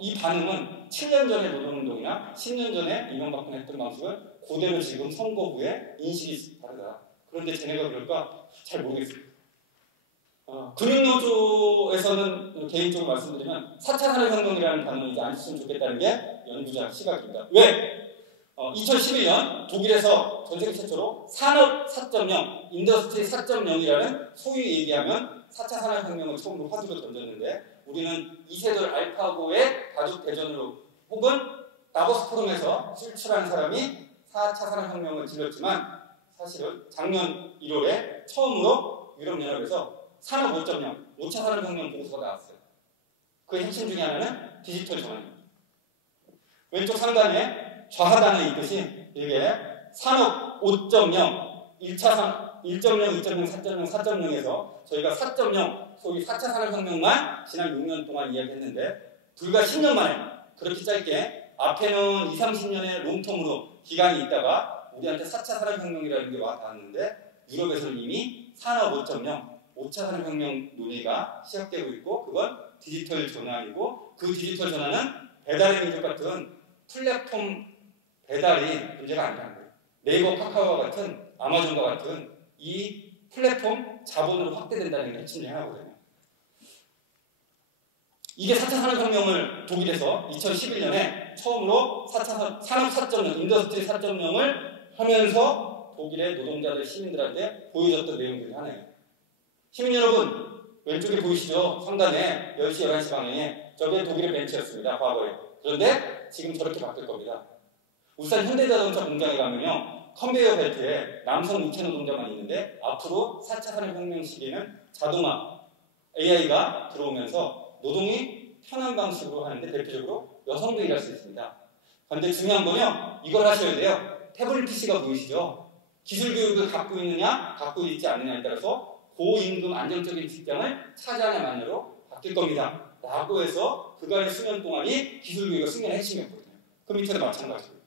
이 반응은 7년 전의 노동운동이나 10년 전에 이명박근혜 했던 방식을 그대로 지금 선거 후에 인식이 다르다. 그런데 쟤네가 그럴까? 잘 모르겠어요. 근육노조에서는 개인적으로 말씀드리면 4차 산업혁명이라는 단어는 이제 안 쓰면 좋겠다는 게 연구자 시각입니다. 왜? 2011년 독일에서 전세계 최초로 산업 4.0, 인더스트리 4.0이라는 소위 얘기하면 4차 산업혁명을 처음으로 화두로 던졌는데, 우리는 이세돌 알파고의 바둑 대전으로 혹은 다보스 포럼에서 출출한 사람이 4차 산업혁명을 질렀지만 사실은 작년 1월에 처음으로 유럽연합에서 산업 5.0, 5차 산업혁명 보고서가 나왔어요. 그 핵심 중에 하나는 디지털 전환입니다. 왼쪽 상단에 좌하단의 이것이 이게 산업 5.0, 1.0, 2.0, 4.0, 4.0에서 저희가 4.0, 소위 4차 산업혁명만 지난 6년 동안 이야기했는데, 불과 10년 만에 그렇게 짧게 앞에는 20, 30년의 롱텀으로 기간이 있다가 우리한테 4차 산업혁명이라는 게 와 닿았는데, 유럽에서는 이미 산업 5.0, 5차 산업혁명 논의가 시작되고 있고, 그건 디지털 전환이고, 그 디지털 전환은 배달의 민족 같은 플랫폼 배달이 문제가 아니라는 거예요. 네이버, 카카오와 같은, 아마존과 같은 이 플랫폼 자본으로 확대된다는 게 핵심 중에 하나거든요. 이게 4차 산업혁명을 독일에서 2011년에 처음으로 4차 산업 4.0, 인더스트리 4.0을 하면서 독일의 노동자들, 시민들한테 보여줬던 내용들이 하나예요. 시민 여러분, 왼쪽에 보이시죠? 상단에 10시, 11시 방향에 저게 독일의 벤치였습니다, 과거에. 그런데 지금 저렇게 바뀔 겁니다. 울산 현대자동차 공장에 가면요, 컨베이어 벨트에 남성 육체 노동자만 있는데 앞으로 4차 산업혁명 시기에는 자동화, AI가 들어오면서 노동이 편한 방식으로 하는데 대표적으로 여성도 일할 수 있습니다. 그런데 중요한 건요, 이걸 하셔야 돼요. 태블릿 PC가 보이시죠? 기술 교육을 갖고 있느냐, 갖고 있지 않느냐에 따라서 고임금 안정적인 직장을 차지하냐 마냐로 바뀔 겁니다. 라고 해서 그간의 수년 동안이 기술 교육의 승리의 핵심이었거든요. 그 밑에도 마찬가지고요.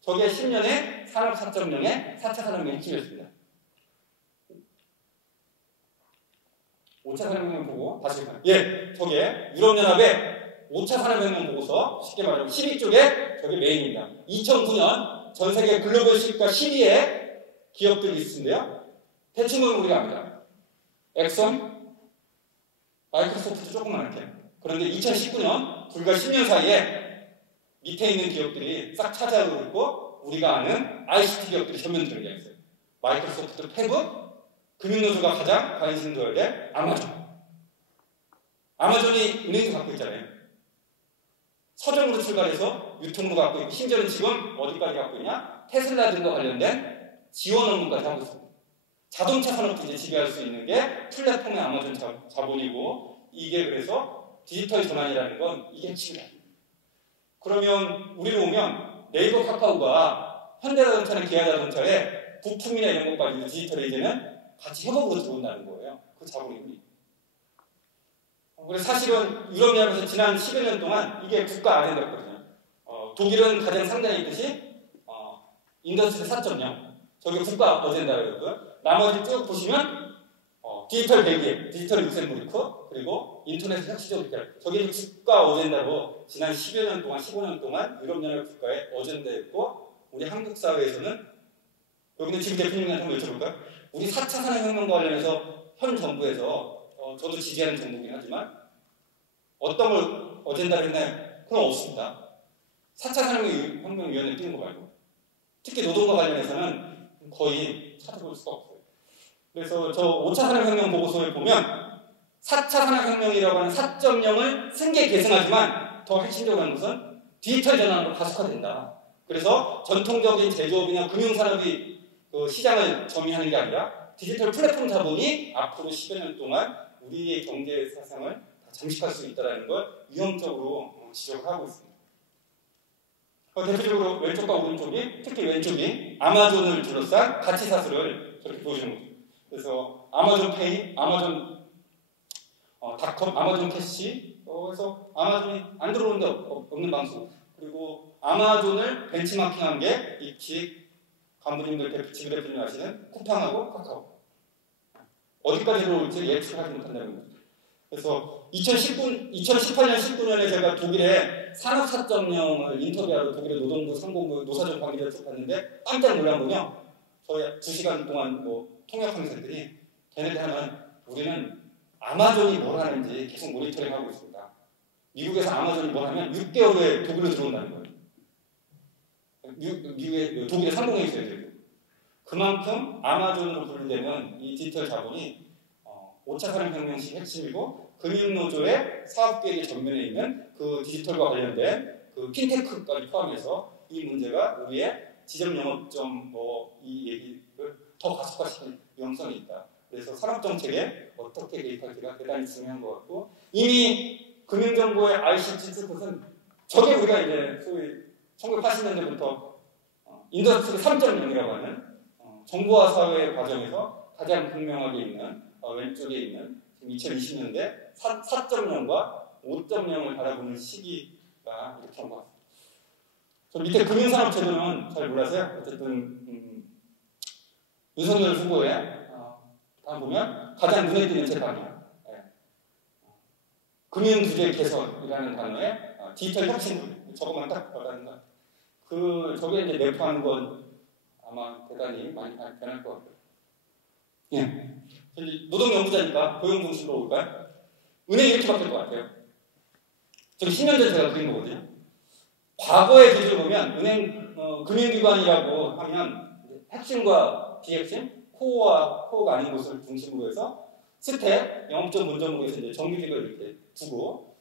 저게 10년의 산업 4.0의 4차 산업의 핵심이었습니다. 5차 산업혁명 보고 다시 예, 저게 유럽연합의 5차 산업혁명 보고서 쉽게 말하면 12쪽에 저게 메인입니다. 2009년 전 세계 글로벌 시가 10위의 기업들이 있는데요. 대충 보면 우리가 압니다. 엑선, 마이크로소프트 조금만 할게요. 그런데 2019년 불과 10년 사이에 밑에 있는 기업들이 싹 찾아오고 있고 우리가 아는 ICT 기업들이 전면 등장했어요. 마이크로소프트, 페브, 금융노조가 가장 관심 두어야 될 아마존. 아마존이 은행도 갖고 있잖아요. 서점으로 출발해서 유통도 갖고 있고 심지어는 지금 어디까지 갖고 있냐? 테슬라 등과 관련된 지원 업무까지 하고 있습니다. 자동차 산업도 이제 지배할 수 있는 게 플랫폼의 아마존 자본이고 이게 그래서 디지털 전환이라는 건 이게 핵심이다. 그러면 우리로 오면 네이버 카카오가 현대자동차나 기아자동차에 부품이나 이런 것까지 디지털에 이제는 같이 협업으로 들어온다는 거예요. 그 자본이. 그래서 사실은 유럽연합에서 지난 10여 년 동안 이게 국가 아젠다였거든요. 독일은 가장 상단에 있듯이 인더스트리 4.0 저게 국가 어젠다였고요. 나머지 쭉 보시면 디지털 벨기에, 디지털 룩셈부르크 그리고 인터넷 혁신적 저게 국가 어젠다로 지난 10여 년 동안 15년 동안 유럽연합 국가의 어젠다였고 우리 한국 사회에서는 여기는 지금 대표님한테 한번 여쭤볼까요? 우리 4차 산업혁명과 관련해서 현 정부에서 저도 지지하는 정부이긴 하지만 어떤 걸 어젠다를 했나요? 그럼 없습니다. 4차 산업혁명위원회 뛰는 거 말고 특히 노동과 관련해서는 거의 찾아볼 수가 없어요. 그래서 저 5차 산업혁명 보고서에 보면 4차 산업혁명이라고 하는 4.0을 승계 계승하지만 더 핵심적으로 하는 것은 디지털 전환으로 가속화된다. 그래서 전통적인 제조업이나 금융산업이 그 시장을 점유하는 게 아니라 디지털 플랫폼 자본이 앞으로 10여 년 동안 우리의 경제 사상을 다 잠식할 수 있다는 걸 위험적으로 지적하고 있습니다. 대표적으로 왼쪽과 오른쪽이 특히 왼쪽이 아마존을 둘러싼 가치 사슬을 저렇게 보여주는 거죠. 그래서 아마존 페이, 아마존 닷컴, 아마존 캐시, 그래서 아마존이 안 들어오는 데 없는 방송 그리고 아마존을 벤치마킹한 게 입식 간부님들 지금 대표님 아시는 쿠팡하고 카카오 어디까지 들어올지 예측하지 못한다는 거죠. 그래서 2018년 19년에 제가 독일의 산업 4.0을 인터뷰하러 독일의 노동부, 상공부, 노사정 관계자를 쭉 봤는데 깜짝 놀란 건요. 저희 2시간 동안 통역 강사들이 걔네들 하면 우리는 아마존이 뭘 하는지 계속 모니터링하고 있습니다. 미국에서 아마존이 뭘 하면 6개월 후에 독일로 들어온다는 거예요. 미국의 독일의 상공에 있어야 되고 그만큼 아마존으로 분류되면 이 디지털 자본이 5차 산업혁명식 핵심이고 금융노조의 사업계획의 전면에 있는 그 디지털과 관련된 그 핀테크까지 포함해서 이 문제가 우리의 지점 영업점 이 얘기를 더 가속화시킬 위험성이 있다. 그래서 산업정책에 어떻게 개입할지가 대단히 중요한 것 같고 이미 금융정보의 ICT 뜻은 저게 우리가 이제 소위 1980년대부터 인더스트리 3.0이라고 하는 정보화 사회 과정에서 가장 분명하게 있는 왼쪽에 있는 지금 2020년대 4.0과 5.0을 바라보는 시기가 이렇게 온 것 같습니다. 저 밑에 금융산업 제도는 잘 몰라서요. 어쨌든 윤석열 후보의 다음 보면 가장 눈에 띄는 재판이에요. 금융규제 개선이라는 단어에 디지털 혁신 저것만 딱 받았는가. 저게 이제 내포하는 건 아마 대단히 많이 변할 것 같아요. 예. 노동연구자니까 고용 중심으로 올까요? 은행이 이렇게 바뀔 것 같아요. 저기 10년 전에 제가 그린 거거든요. 과거의 기준을 보면 은행 금융기관이라고 하면 핵심과 비핵심, 코어가 아닌 곳을 중심으로 해서 스텝, 영업점, 본점으로 해서 이제 정규직을 이렇게 두고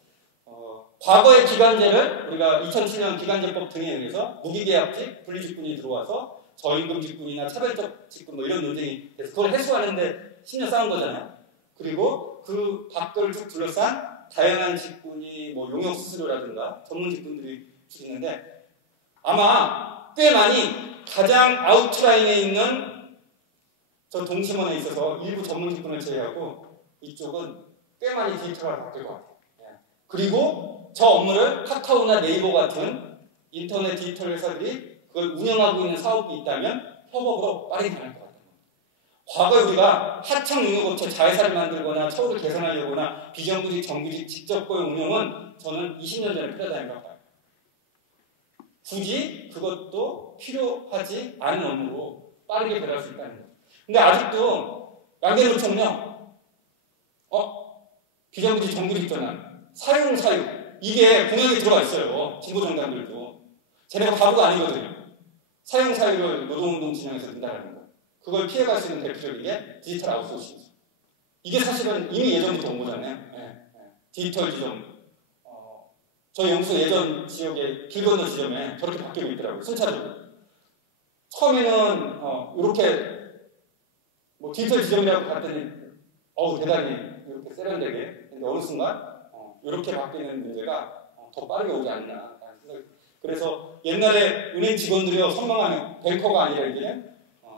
과거의 기간제를 우리가 2007년 기간제법 등에 의해서 무기계약직, 분리직군이 들어와서 저임금 직군이나 차별적 직군 이런 논쟁이 돼서 그걸 해소하는데 10년 싸운 거잖아요. 그리고 그 밖을 쭉 둘러싼 다양한 직군이 용역 수수료라든가 전문 직군들이 쭉 있는데 아마 꽤 많이 가장 아웃라인에 있는 저 동심원에 있어서 일부 전문 직군을 제외하고 이쪽은 꽤 많이 디지털화로 바뀔 것 같아요. 그리고 저 업무를 카카오나 네이버 같은 인터넷 디지털 회사들이 그걸 운영하고 있는 사업이 있다면 협업으로 빠르게 변할 것 같아요. 과거에 우리가 하청 용역업체 자회사를 만들거나 처우를 개선하려거나 비정규직, 정규직 직접 고용 운용은 저는 20년 전에 패러다임이라고 봐요. 굳이 그것도 필요하지 않은 업무로 빠르게 변할 수 있다는 거예요. 근데 아직도 양대노총은요, 비정규직, 정규직 전환, 사용, 이게 공약에 들어가 있어요. 진보정당들도. 쟤네가 바보가 아니거든요. 사용, 사유를 노동운동 진영에서 든다는 거. 그걸 피해갈 수 있는 대표적인 게 디지털 아웃소싱이죠. 이게 사실은 이미 예전부터 온 거잖아요. 디지털 지점. 저희 연구소 예전 지역의 길 건너 지점에 저렇게 바뀌고 있더라고요. 순차적으로. 처음에는 이렇게 디지털 지점이라고 봤더니 대단히 이렇게 세련되게. 근데 어느 순간 이렇게 바뀌는 문제가 더 빠르게 오지 않나. 그래서 옛날에 은행 직원들이 선망하는 뱅커가 아니라 이게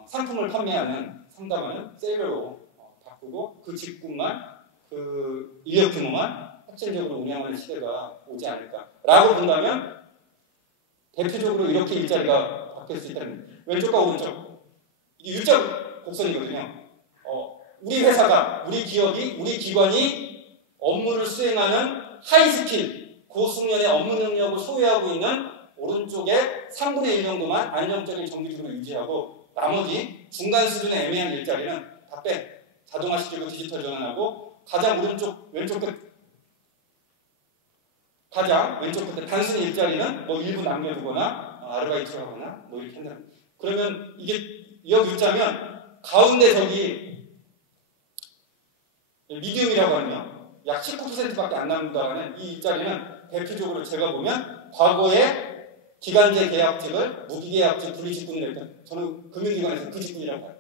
상품을 판매하는 상담하는 세일러로 바꾸고 그 직군만 그 인력 규모만 확정적으로 운영하는 시대가 오지 않을까라고 본다면 대표적으로 이렇게 일자리가 바뀔 수 있다는 왼쪽과 오른쪽 이게 U자 곡선이거든요. 우리 회사가 우리 기업이 우리 기관이 업무를 수행하는 하이스킬 고숙련의 업무 능력을 소유하고 있는 오른쪽에 3분의 1 정도만 안정적인 정규직으로 유지하고 나머지 중간 수준의 애매한 일자리는 다 빼. 자동화시키고 디지털 전환하고 가장 왼쪽 끝 가장 왼쪽 끝에 단순히 일자리는 일부 남겨두거나 아르바이트를 하거나 이렇게 한다. 그러면 이게 역 U자면 가운데 저기 미디움이라고 하면 약 19%밖에 안 남는다는 이 일자리는 대표적으로 제가 보면 과거에 기간제 계약직을 무기계약직 분리직군을 했던 저는 금융기관에서 그 직군이라고 봐요.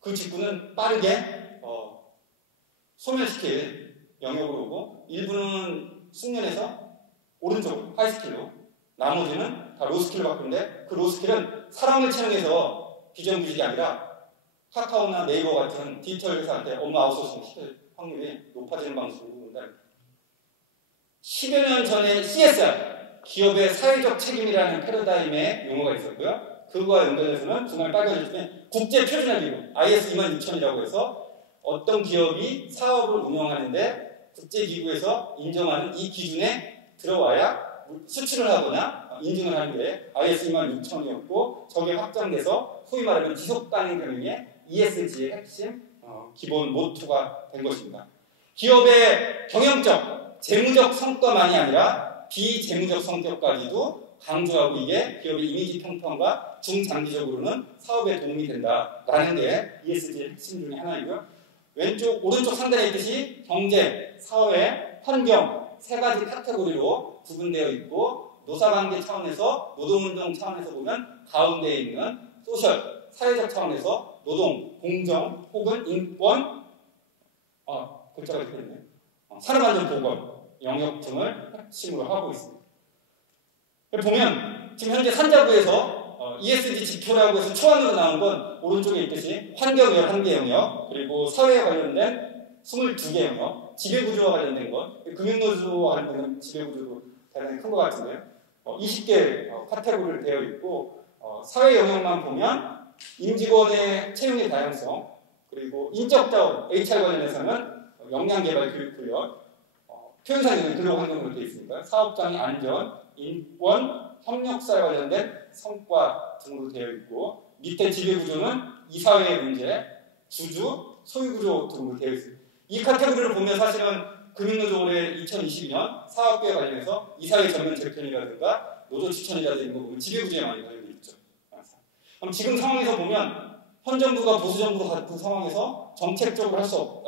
그 직군은 빠르게 소멸시킬 영역으로 오고 일부는 숙련해서 오른쪽으로 하이스킬로 나머지는 다 로스킬로 바꾸는데 그 로스킬은 사람을 채용해서 비정규직이 아니라 카카오나 네이버 같은 디지털 회사한테 업무 아웃소싱 시킬 확률이 높아지는 방식으로 본다. 10여 년 전에 CSR 기업의 사회적 책임이라는 패러다임의 용어가 있었고요. 그거와 연관해서는 정말 빨개질 때 국제표준화기구 IS 22000이라고 해서 어떤 기업이 사업을 운영하는데 국제기구에서 인정하는 이 기준에 들어와야 수출을 하거나 인증을 하는 게 IS 26000이었고 저게 확장돼서 소위 말하면 지속가능 경영의 ESG의 핵심 기본 모토가 된 것입니다. 기업의 경영적, 재무적 성과만이 아니라 비재무적 성격까지도 강조하고 이게 기업의 이미지 평판과 중장기적으로는 사업에 도움이 된다라는 게 ESG의 핵심 중에 하나이고요. 오른쪽 상단에 있듯이 경제, 사회, 환경 세 가지 카테고리로 구분되어 있고 노사관계 차원에서 노동운동 차원에서 보면 가운데에 있는 소셜, 사회적 차원에서 노동, 공정 혹은 인권 글자가 이렇게 있네요. 산업안전보건 영역 등을 핵심으로 하고 있습니다. 보면 지금 현재 산자부에서 ESG 지표라고 해서 초안으로 나온 건 오른쪽에 있듯이 환경 11개 영역 그리고 사회에 관련된 22개 영역 지배구조와 관련된 것 금융노조와 관련된 지배구조도 대단히 큰 것 같은데요. 20개 카테고리로 되어 있고 사회 영역만 보면 임직원의 채용의 다양성 그리고 인적자원 HR 관련해서는 역량개발 교육훈련 표현상에는 근로환경으로 되어 있으니까 사업장의 안전, 인권, 협력사에 관련된 성과 등으로 되어 있고 밑에 지배구조는 이사회의 문제, 주주, 소유구조 등으로 되어 있습니다. 이 카테고리를 보면 사실은 금융노조 올해 2022년 사업계에 관련해서 이사회 전면 재편이라든가 노조 추천이라든가 이런 거 보면 지배구조에 많이 관련되어 있죠. 그럼 지금 상황에서 보면 현 정부가 보수 정부 같은 상황에서 정책적으로 할 수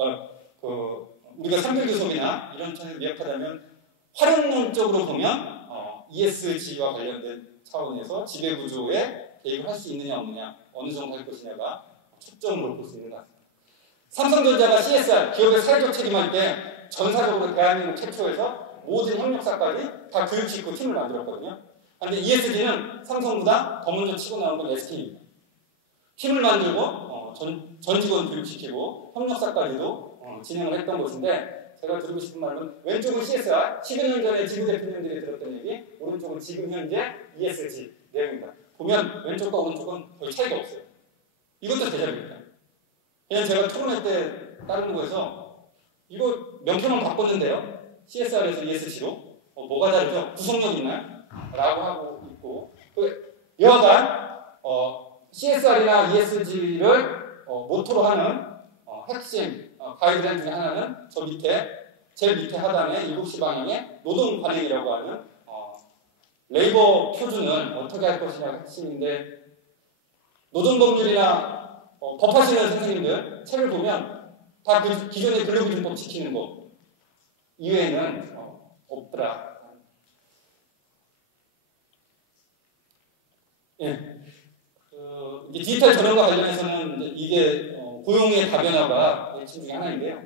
우리가 산별교섭이나 이런 차원에서 미약하다면 활용론적으로 보면 ESG와 관련된 차원에서 지배구조에 개입을 할 수 있느냐 없느냐 어느 정도 할 것이냐가 초점으로 볼 수 있는 것 같습니다. 삼성전자가 CSR 기업의 사회적 책임할 때 전사적으로 대한민국 최초에서 모든 협력사까지 다 교육시키고 팀을 만들었거든요. 그런데 ESG는 삼성보다 더 먼저 치고 나온 건 SK입니다. 팀을 만들고 전 직원 교육시키고 협력사까지도 진행을 했던 것인데 제가 드리고 싶은 말은 왼쪽은 CSR 10여 년 전에 지구 대표님들이 들었던 얘기 오른쪽은 지금 현재 ESG 내용입니다. 보면 왼쪽과 오른쪽은 거의 차이가 없어요. 이것도 대접입니다. 그냥 제가 토론회 때 다른 곳에서 이거 명표만 바꿨는데요. CSR에서 ESG로 뭐가 다르죠? 구속력 있나요? 라고 하고 있고 여하간 CSR이나 ESG를 모토로 하는 핵심 가이드라인 중에 하나는 저 밑에 제일 밑에 하단에 7시 방향의 노동 관행이라고 하는 레이버 표준을 어떻게 할 것이냐가 핵심인데 노동법률이나 법하시는 선생님들 책을 보면 다 그 기존의 근로기준법 지키는 거 이외에는 없더라. 예. 이제 디지털 전환과 관련해서는 이게 고용의 다변화가 핵심 중에 하나인데요.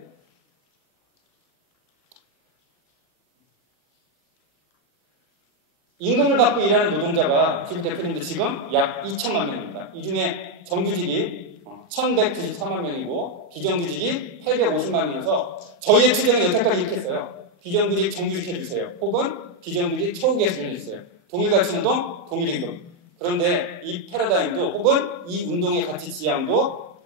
임금을 받고 일하는 노동자가 지금 대표님도 지금 약 2천만 명입니다. 이 중에 정규직이 1,193만 명이고 비정규직이 850만 명이어서 저희의 추정은 여태까지 이렇게 했어요. 비정규직 정규직 해주세요. 혹은 비정규직 처우개선 해주세요. 동일가치 노동, 동일임금. 그런데 이 패러다임도 혹은 이 운동의 가치 지향도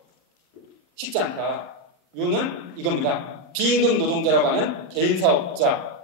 쉽지 않다. 이유는 이겁니다. 비임금 노동자라고 하는 개인사업자,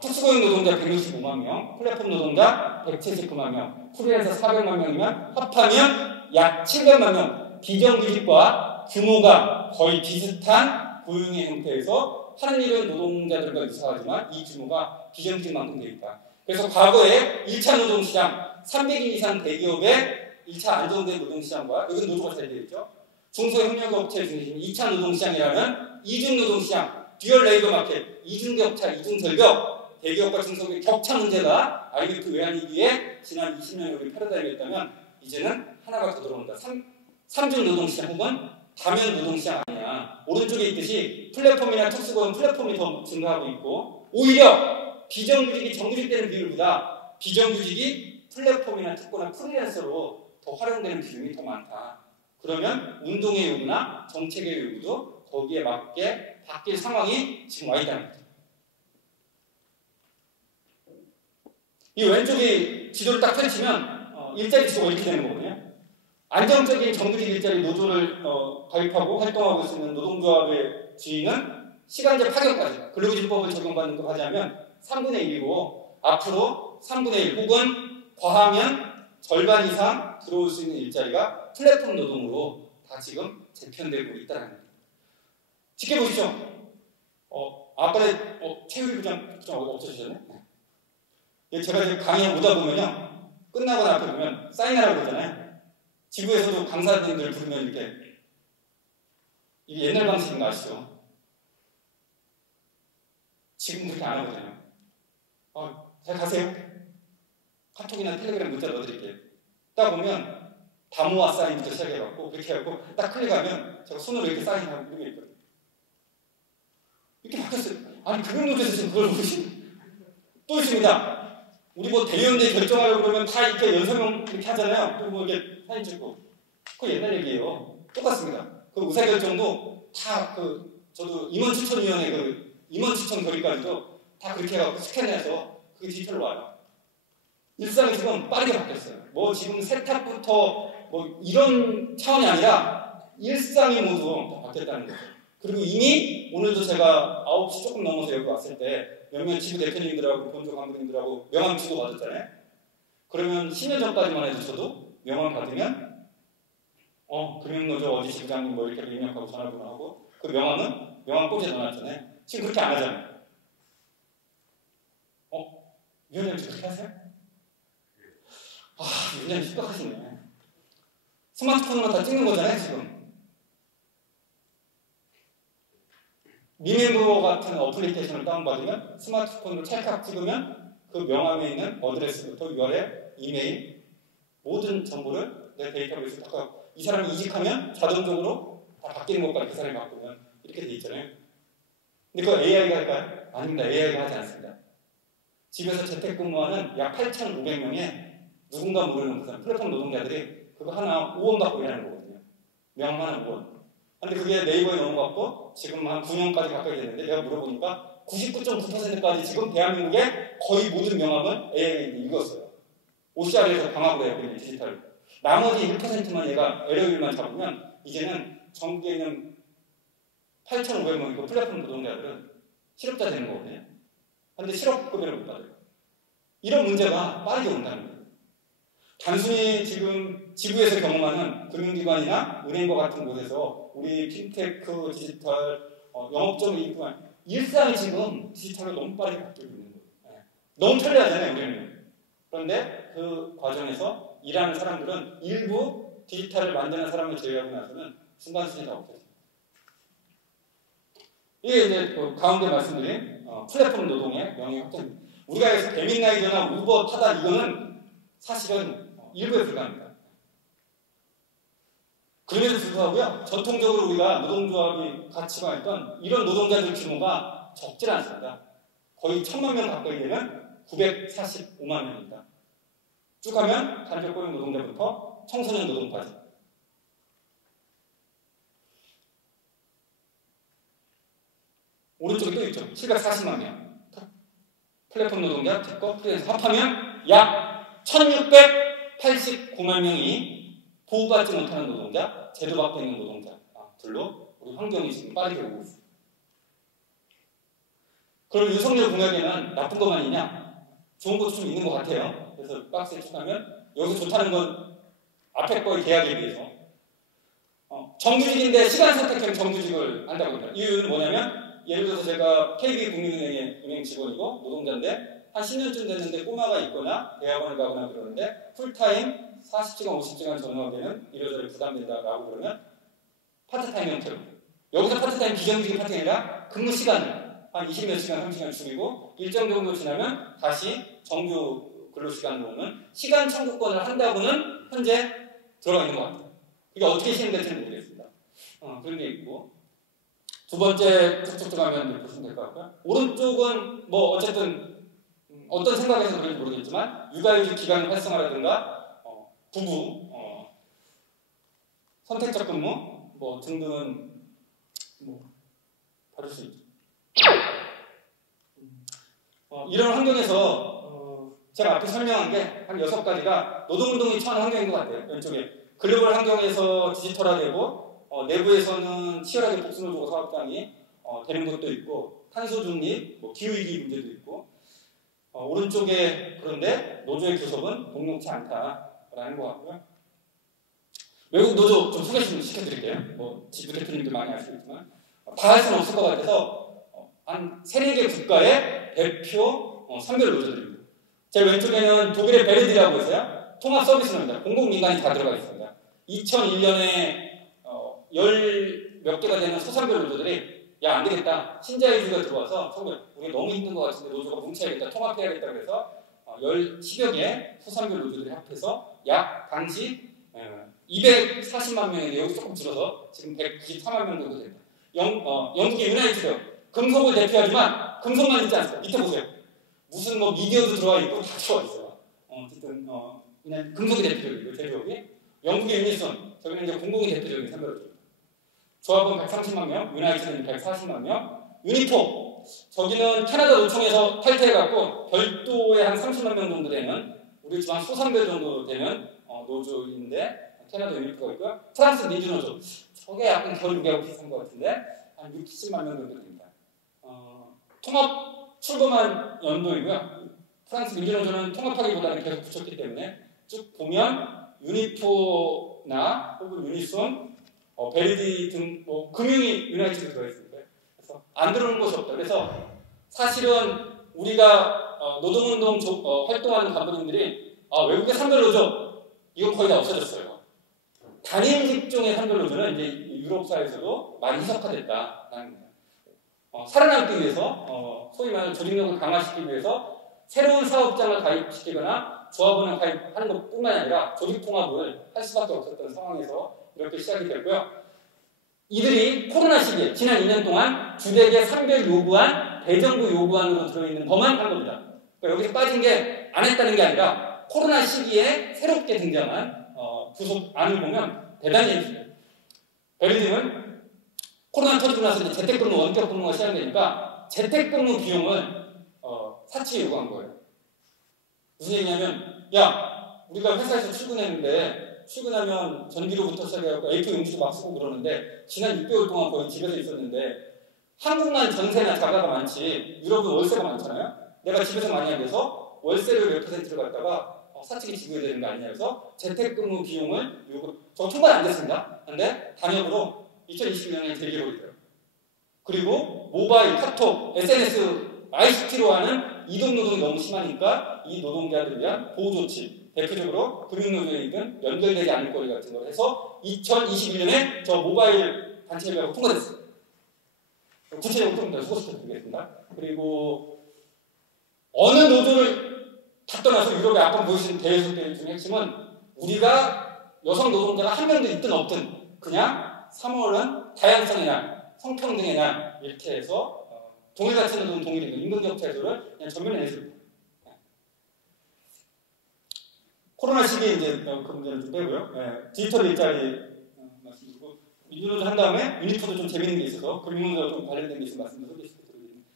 특수고용 노동자 165만 명, 플랫폼 노동자 179만 명, 프리랜서 400만 명이면 합하면 약 700만 명, 비정규직과 규모가 거의 비슷한 고용의 형태에서 하는 일은 노동자들과 유사하지만 이 규모가 비정규직만큼 되어 있다. 그래서 과거에 1차 노동시장, 300인 이상 대기업의 1차 안정된 노동시장과 여기 노조가 잘 되어 있죠. 중소협력업체 중심 2차 노동시장이라는 이중 노동시장, 듀얼 레이버 마켓, 이중격차, 이중절벽, 대기업과 중소기업 격차 문제가 IMF 외환위기에 지난 20년 우리 패러다임이었다면 이제는 하나가 더 들어온다. 3중 노동시장 혹은 다면 노동시장 아니냐. 오른쪽에 있듯이 플랫폼이나 특수고용 플랫폼이 더 증가하고 있고 오히려 비정규직이 정규직되는 비율보다 비정규직이 플랫폼이나 특고나 프리랜서로 더 활용되는 비중이 더 많다. 그러면 운동의 요구나 정책의 요구도 거기에 맞게 바뀔 상황이 지금 와 있다는 거죠. 이 왼쪽이 지도를 딱 펼치면 일자리 지도가 이렇게 되는 거거든요. 안정적인 정규직 일자리 노조를 가입하고 활동하고 있는 노동조합의 주인은 시간제 파견까지 근로기준법을 적용받는 거 하자면 3분의 1이고 앞으로 3분의 1 혹은 과하면 절반 이상 들어올 수 있는 일자리가 플랫폼 노동으로 다 지금 재편되고 있다는 겁니다. 지켜보시죠. 아빠의 최유리 부장 없어지셨네. 제가 지금 강의 오다 보면요. 끝나고 나서 보면 사인하라고 그러잖아요. 지구에서도 강사님들 부르면 이렇게 이게 옛날 방식인 거 아시죠? 지금 그렇게 안 하거든요. 잘 가세요. 카톡이나 텔레그램 문자 넣어드릴게요. 딱 보면 다모아 사인부터 시작해갖고 그렇게 하고 딱 클릭하면 제가 손으로 이렇게 사인하고 이렇게 있거든요. 이렇게 바뀌었어요. 아니 금융노조에서 지금 그걸 보시면 또 있습니다. 우리 뭐 대의원대 결정하려고 그러면 다 이렇게 연설문 이렇게 하잖아요. 그리고 뭐 이렇게 사진 찍고. 그거 옛날 얘기예요. 똑같습니다. 그 의사결정도 다 저도 임원추천위원회 임원추천 결의까지도 다 그렇게 해갖고 스캔해서 그게 디지털로 와요. 일상이 지금 빠르게 바뀌었어요. 뭐 지금 세탁부터 뭐 이런 차원이 아니라 일상이 모두 다 바뀌었다는 거죠. 그리고 이미 오늘도 제가 9시 조금 넘어서 여기 왔을 때 몇몇 지부 대표님들하고 본조 간부님들하고 명함 주고 받았잖아요. 그러면 10년 전까지만 해도 저도 명함 받으면 금융노조 어디 지부장님 뭐 이렇게 입력하고 전화번호하고 그 명함은 명함 꽂에 넣어놨잖아요. 지금 그렇게 안 하잖아요. 위원장님 그렇게 하세요? 위원장님 심각하시네. 스마트폰으로 다 찍는 거잖아요 지금. 미멤버 같은 어플리케이션을 다운받으면 스마트폰으로 찰칵 찍으면 그 명함에 있는 어드레스부터 URL, 이메일 모든 정보를 내 데이터베이스에 딱 이 사람이 이직하면 자동적으로 다 바뀌는 것까지 그 사람이 바꾸면 이렇게 돼 있잖아요. 근데 그거 AI가 할까요? 아닙니다. AI가 하지 않습니다. 집에서 재택근무하는 약 8,500명의 누군가 모르는 그 사람, 플랫폼 노동자들이 그거 하나 5원 받고 일하는 거거든요. 명함 하나 5원. 근데 그게 네이버에 넘어갔고 지금 한 9년까지 가까이 됐는데 내가 물어보니까 99.9%까지 지금 대한민국의 거의 모든 명함은 AI가 읽었어요. OCR에서 방학으로 해요. 디지털. 나머지 1%만 얘가 에러율만 잡으면 이제는 전국에 있는 8,500명 그 플랫폼 노동자들은 실업자 되는 거거든요. 그런데 실업급여를 못 받아요. 이런 문제가 빠르게 온다는 거예요. 단순히 지금 지구에서 경험하는 금융기관이나 은행과 같은 곳에서 우리 핀테크, 디지털, 영업적인 일뿐만 일상이 지금 디지털로 너무 빠르게 바뀌고 있는 거예요. 너무 편리하잖아요, 우리는. 그런데 그 과정에서 일하는 사람들은 일부 디지털을 만드는 사람을 제외하고 나서는 순간순위 다 없어져요. 이게 이제 그 가운데 말씀드린 플랫폼 노동의 명예 확장입니다. 우리가 여기서 배민라이더나 우버 타다 이거는 사실은 일부에 불과합니다. 그럼에도 불구하고요, 전통적으로 우리가 노동조합이 가치가 있던 이런 노동자들 규모가 적지 않습니다. 거의 1,000만 명 가까이 되는 945만 명입니다. 쭉 가면 단절 고용 노동자부터 청소년 노동까지. 오른쪽에 또 있죠. 740만 명. 플랫폼 노동자, 특허, 프리랜서 합하면 약 1,689만 명이 보호받지 못하는 노동자, 제도 밖에 있는 노동자들로 우리 환경이 지금 빠르게 오고 있습니다. 그럼 윤석열 공약에는 나쁜 것만 있냐? 좋은 것도 좀 있는 것 같아요. 그래서 박스에 쳐가면 여기서 좋다는 건 앞에 거의 계약에 비해서 정규직인데 시간 선택형 정규직을 한다고 합니다. 이유는 뭐냐면 예를 들어서 제가 KB국민은행의 은행 직원이고 노동자인데 한 10년쯤 됐는데 꼬마가 있거나 대학원을 가거나 그러는데 풀타임 40시간, 50시간 전후하면 이래저래 부담된다라고 그러면 파트타임 형태로. 여기서 파트타임 비정규직 파트가 아니라 근무 시간을 한 20몇 시간, 30시간 줄이고 일정 정도 지나면 다시 정규 근로시간으로는 시간 청구권을 한다고는 현재 들어가 있는 것 같아요. 이게 어떻게 시행될지는 모르겠습니다. 그런 게 있고. 두 번째 쭉쭉 가면 보시면 될 것 같고요. 오른쪽은 뭐 어쨌든 어떤 생각에서 그런지 모르겠지만 육아휴직 기간 활성화라든가 부부, 선택적 근무 뭐 등등은 뭐 다룰 수 있죠. 이런 환경에서 제가 앞에 설명한 게 한 6가지가 노동운동이 처한 환경인 것 같아요. 왼쪽에 글로벌 환경에서 디지털화되고 내부에서는 치열하게 복순을 두고 사업장이 되는 것도 있고 탄소 중립, 뭐 기후위기 문제도 있고 오른쪽에 그런데 노조의 교섭은 녹록치 않다라는 것 같고요. 외국 노조 좀 소개 좀 시켜드릴게요. 뭐 지부 대표님도 많이 아시겠지만 다 할 수는 없을 것 같아서 한 3-4개 국가의 대표 선별 노조들입니다. 제 왼쪽에는 독일의 베르디라고 있어요. 통합 서비스입니다. 공공민간이 다 들어가 있습니다. 2001년에 10몇 개가 되는 소선별 노조들이 야, 안 되겠다. 신자유주의가 들어와서 우리가 너무 힘든 것 같은데 노조가 뭉쳐야겠다. 통합해야겠다. 그래서 10여 개 소선별 노조들이 합해서 약 당시 240만 명인데 여기 조금 줄어서 지금 194만 명 정도 됩니다. 영국의 유나이티드 금속을 대표하지만 금속만 있지 않습니다. 밑에 보세요. 무슨 뭐 미디어도 들어와 있고 다 들어와 있어요. 어쨌든 그냥 금속이 대표적이고 제조업이 영국의 유니손 저기는 이제 공공이 대표적인 선별로죠. 조합은 130만 명, 유나이티드는 140만 명, 유니폼 저기는 캐나다 노총에서 탈퇴해갖고 별도의 한 30만 명 정도 되는 우리 지방 소선별 정도 되는 노조인데 캐나다 유니폼가 있고요. 프랑스 민주노조 저게 약간 겨울국하고 비슷한 것 같은데 한 60만 명 정도 됩니다. 통합 출범한 연도이고요. 프랑스 민주노조는 통합하기보다는 계속 붙였기 때문에 쭉 보면 유니포나 혹은 유니손, 베르디 등 금융이 유나이티드 들어있습니다. 그래서 안 들어오는 곳이 없다. 그래서 사실은 우리가 노동운동 활동하는 간부님들이 외국의 선별노조 이건 거의 다 없어졌어요. 단일 직종의 선별노조는 이제 유럽사에서도 많이 희석화됐다라는 겁니다. 살아남기 위해서 소위 말하는 조직력을 강화시키기 위해서 새로운 사업장을 가입시키거나 조합원을 가입하는 것뿐만 아니라 조직 통합을 할 수밖에 없었던 상황에서 이렇게 시작이 됐고요. 이들이 코로나 시기에 지난 2년 동안 주택의 산별 요구안, 대정부 요구안으로 들어있는 법만 한 겁니다. 그러니까 여기서 빠진 게 안 했다는 게 아니라 코로나 시기에 새롭게 등장한 구속안을 보면 대단히 해주세요. 베르디는 코로나 터지고 나서 이제 재택근무, 원격근무가 시작되니까 재택근무 비용을 사치에 요구한 거예요. 무슨 얘기냐면 야, 우리가 회사에서 출근했는데 출근하면 전기료부터 시작해서 A4 용지도 막 쓰고 그러는데 지난 6개월 동안 거의 집에서 있었는데 한국만 전세나 자가가 많지 유럽은 월세가 많잖아요. 내가 집에서 많이 하면서 월세를 몇 %를 갖다가 사측이 지불해야 되는 거 아니냐 해서 재택근무 비용을 저 통관 안 됐습니다. 근데 단역으로 2021년에 대기해버리더라고요. 그리고 모바일, 카톡, SNS, ICT로 하는 이동노동이 너무 심하니까 이 노동자들에 대한 보호조치, 대표적으로 금융노조이든 연결되지 않을 거리 같은 걸 해서 2021년에 저 모바일 단체협약을 통과됐어요. 구체적으로 좀 더 소개시켜드리겠습니다. 그리고 어느 노조를 다 떠나서 유럽에 아까 보여주신 대여섯 중에 핵심은 우리가 여성 노동자가 한 명도 있든 없든 그냥 3월은 다양성의 날, 성평등의 날 이렇게 해서 동일가치 노동 동일이고 임금격차 해소를 그냥 전면에 내세웁니다. 코로나 시기에 이제 그 문제를 좀 빼고요. 디지털 일자리 말씀드리고 민주노조 한 다음에 유니프도 좀 재밌는 게 있어서 금융노조 좀 관련된 게 있어서 말씀을 소개시켜드리겠습니다.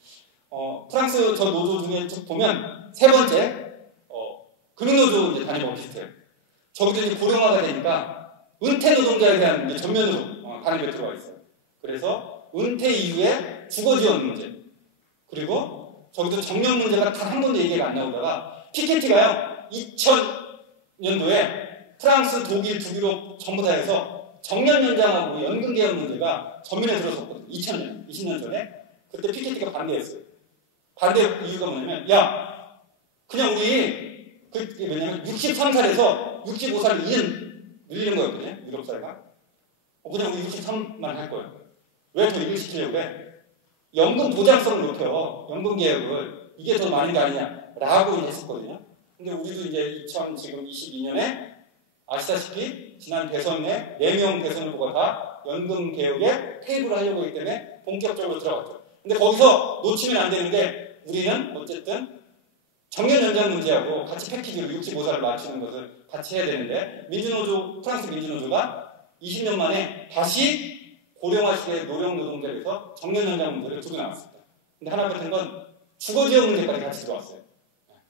프랑스 저 노조 중에 쭉 보면 세 번째 금융노조 이제 다니고 비슷해요. 저기도 이제 고령화가 되니까 은퇴 노동자에 대한 이제 전면으로 관리가 들어와 있어요. 그래서 은퇴 이후에 주거 지원 문제 그리고 저기도 정년 문제가 단 한 번도 얘기가 안 나오다가 피케티가요 2000년도에 프랑스, 독일, 북유럽 전부 다 해서 정년 연장하고 연금 개혁 문제가 전면에 들어섰거든요. 2000년, 20년 전에 그때 피케티가 반대했어요. 반대 이유가 뭐냐면 야 그냥 우리 그게 뭐냐면 63살에서 65살을 2년 늘리는 거였거든요. 유럽 사회가. 그냥 우리 63만 할 거예요. 왜 더 일을 시키려고 해? 연금 보장성을 높여. 연금 개혁을. 이게 더 많은 게 아니냐라고 했었거든요. 근데 우리도 이제 2022년에 아시다시피 지난 대선에 4명 대선 후보가 다 연금 개혁에 퇴입을 하려고 하기 때문에 본격적으로 들어갔죠. 근데 거기서 놓치면 안 되는 게 우리는 어쨌든 정년 연장 문제하고 같이 패키지로 65살을 맞추는 것을 같이 해야 되는데 민주노조, 프랑스 민주노조가 20년 만에 다시 고령화 시대의 노령 노동자에서 정년 연장 문제를 두고 나왔습니다. 근데 하나 같은 건 주거지원 문제까지 같이 들어왔어요.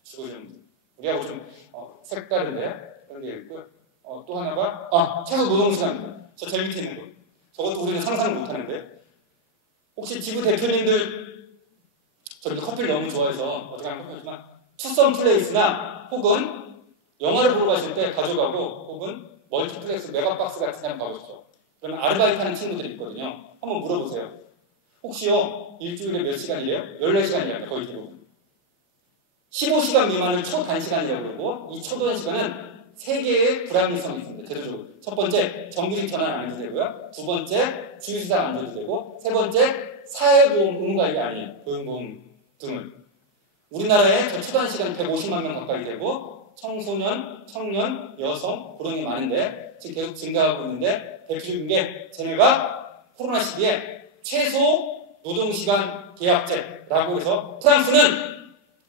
주거지원 문제. 우리하고 좀 색다른데 그런 게 있고 또 하나가 최소 노동시간. 저 제일 밑에 있는 거. 저것도 우리는 상상을 못하는데 혹시 지부 대표님들 저도 커피를 너무 좋아해서 어떻게 하면 커피지만 투썸 플레이스나 혹은 영화를 보러 가실 때 가져가고 혹은 멀티플렉스 메가박스 같은 데 한번 가보시죠. 그러면 아르바이트 하는 친구들이 있거든요. 한번 물어보세요. 혹시요 일주일에 몇 시간이에요? 14시간이에요. 거의 대부분. 15시간 미만을 초단시간이라고 그러고 이 초단시간은 3개의 불합리성이 있습니다. 대표적으로 첫 번째 정규직 전환 안 해도 되고요. 두 번째 주휴시장 안 해도 되고 세 번째 사회보험 의무가입이 아니에요. 보험보험 등을. 우리나라에 저 초단시간 150만 명 가까이 되고 청소년, 청년, 여성, 고령이 많은데 지금 계속 증가하고 있는데 대표적인 게 쟤네가 코로나 시기에 최소 노동시간 계약제라고 해서 프랑스는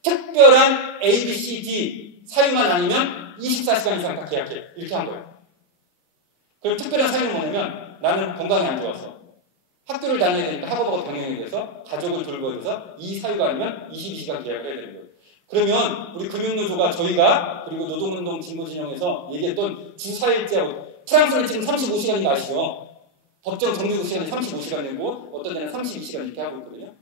특별한 A, B, C, D 사유만 아니면 24시간 이상 다 계약해. 이렇게 한 거예요. 그럼 특별한 사유는 뭐냐면 나는 건강이 안 좋아서 학교를 다녀야 되니까 학업하고 병행해야 돼서 가족을 돌보야 돼서 이 사유가 아니면 22시간 계약을 해야 되는 거예요. 그러면 우리 금융노조가 저희가 그리고 노동운동 진보진영에서 얘기했던 주 4일제하고 프랑스는 지금 35시간인 거 아시죠? 법정 정규직 시간이 35시간이고 어떤 데는 32시간 이렇게 하고 있거든요.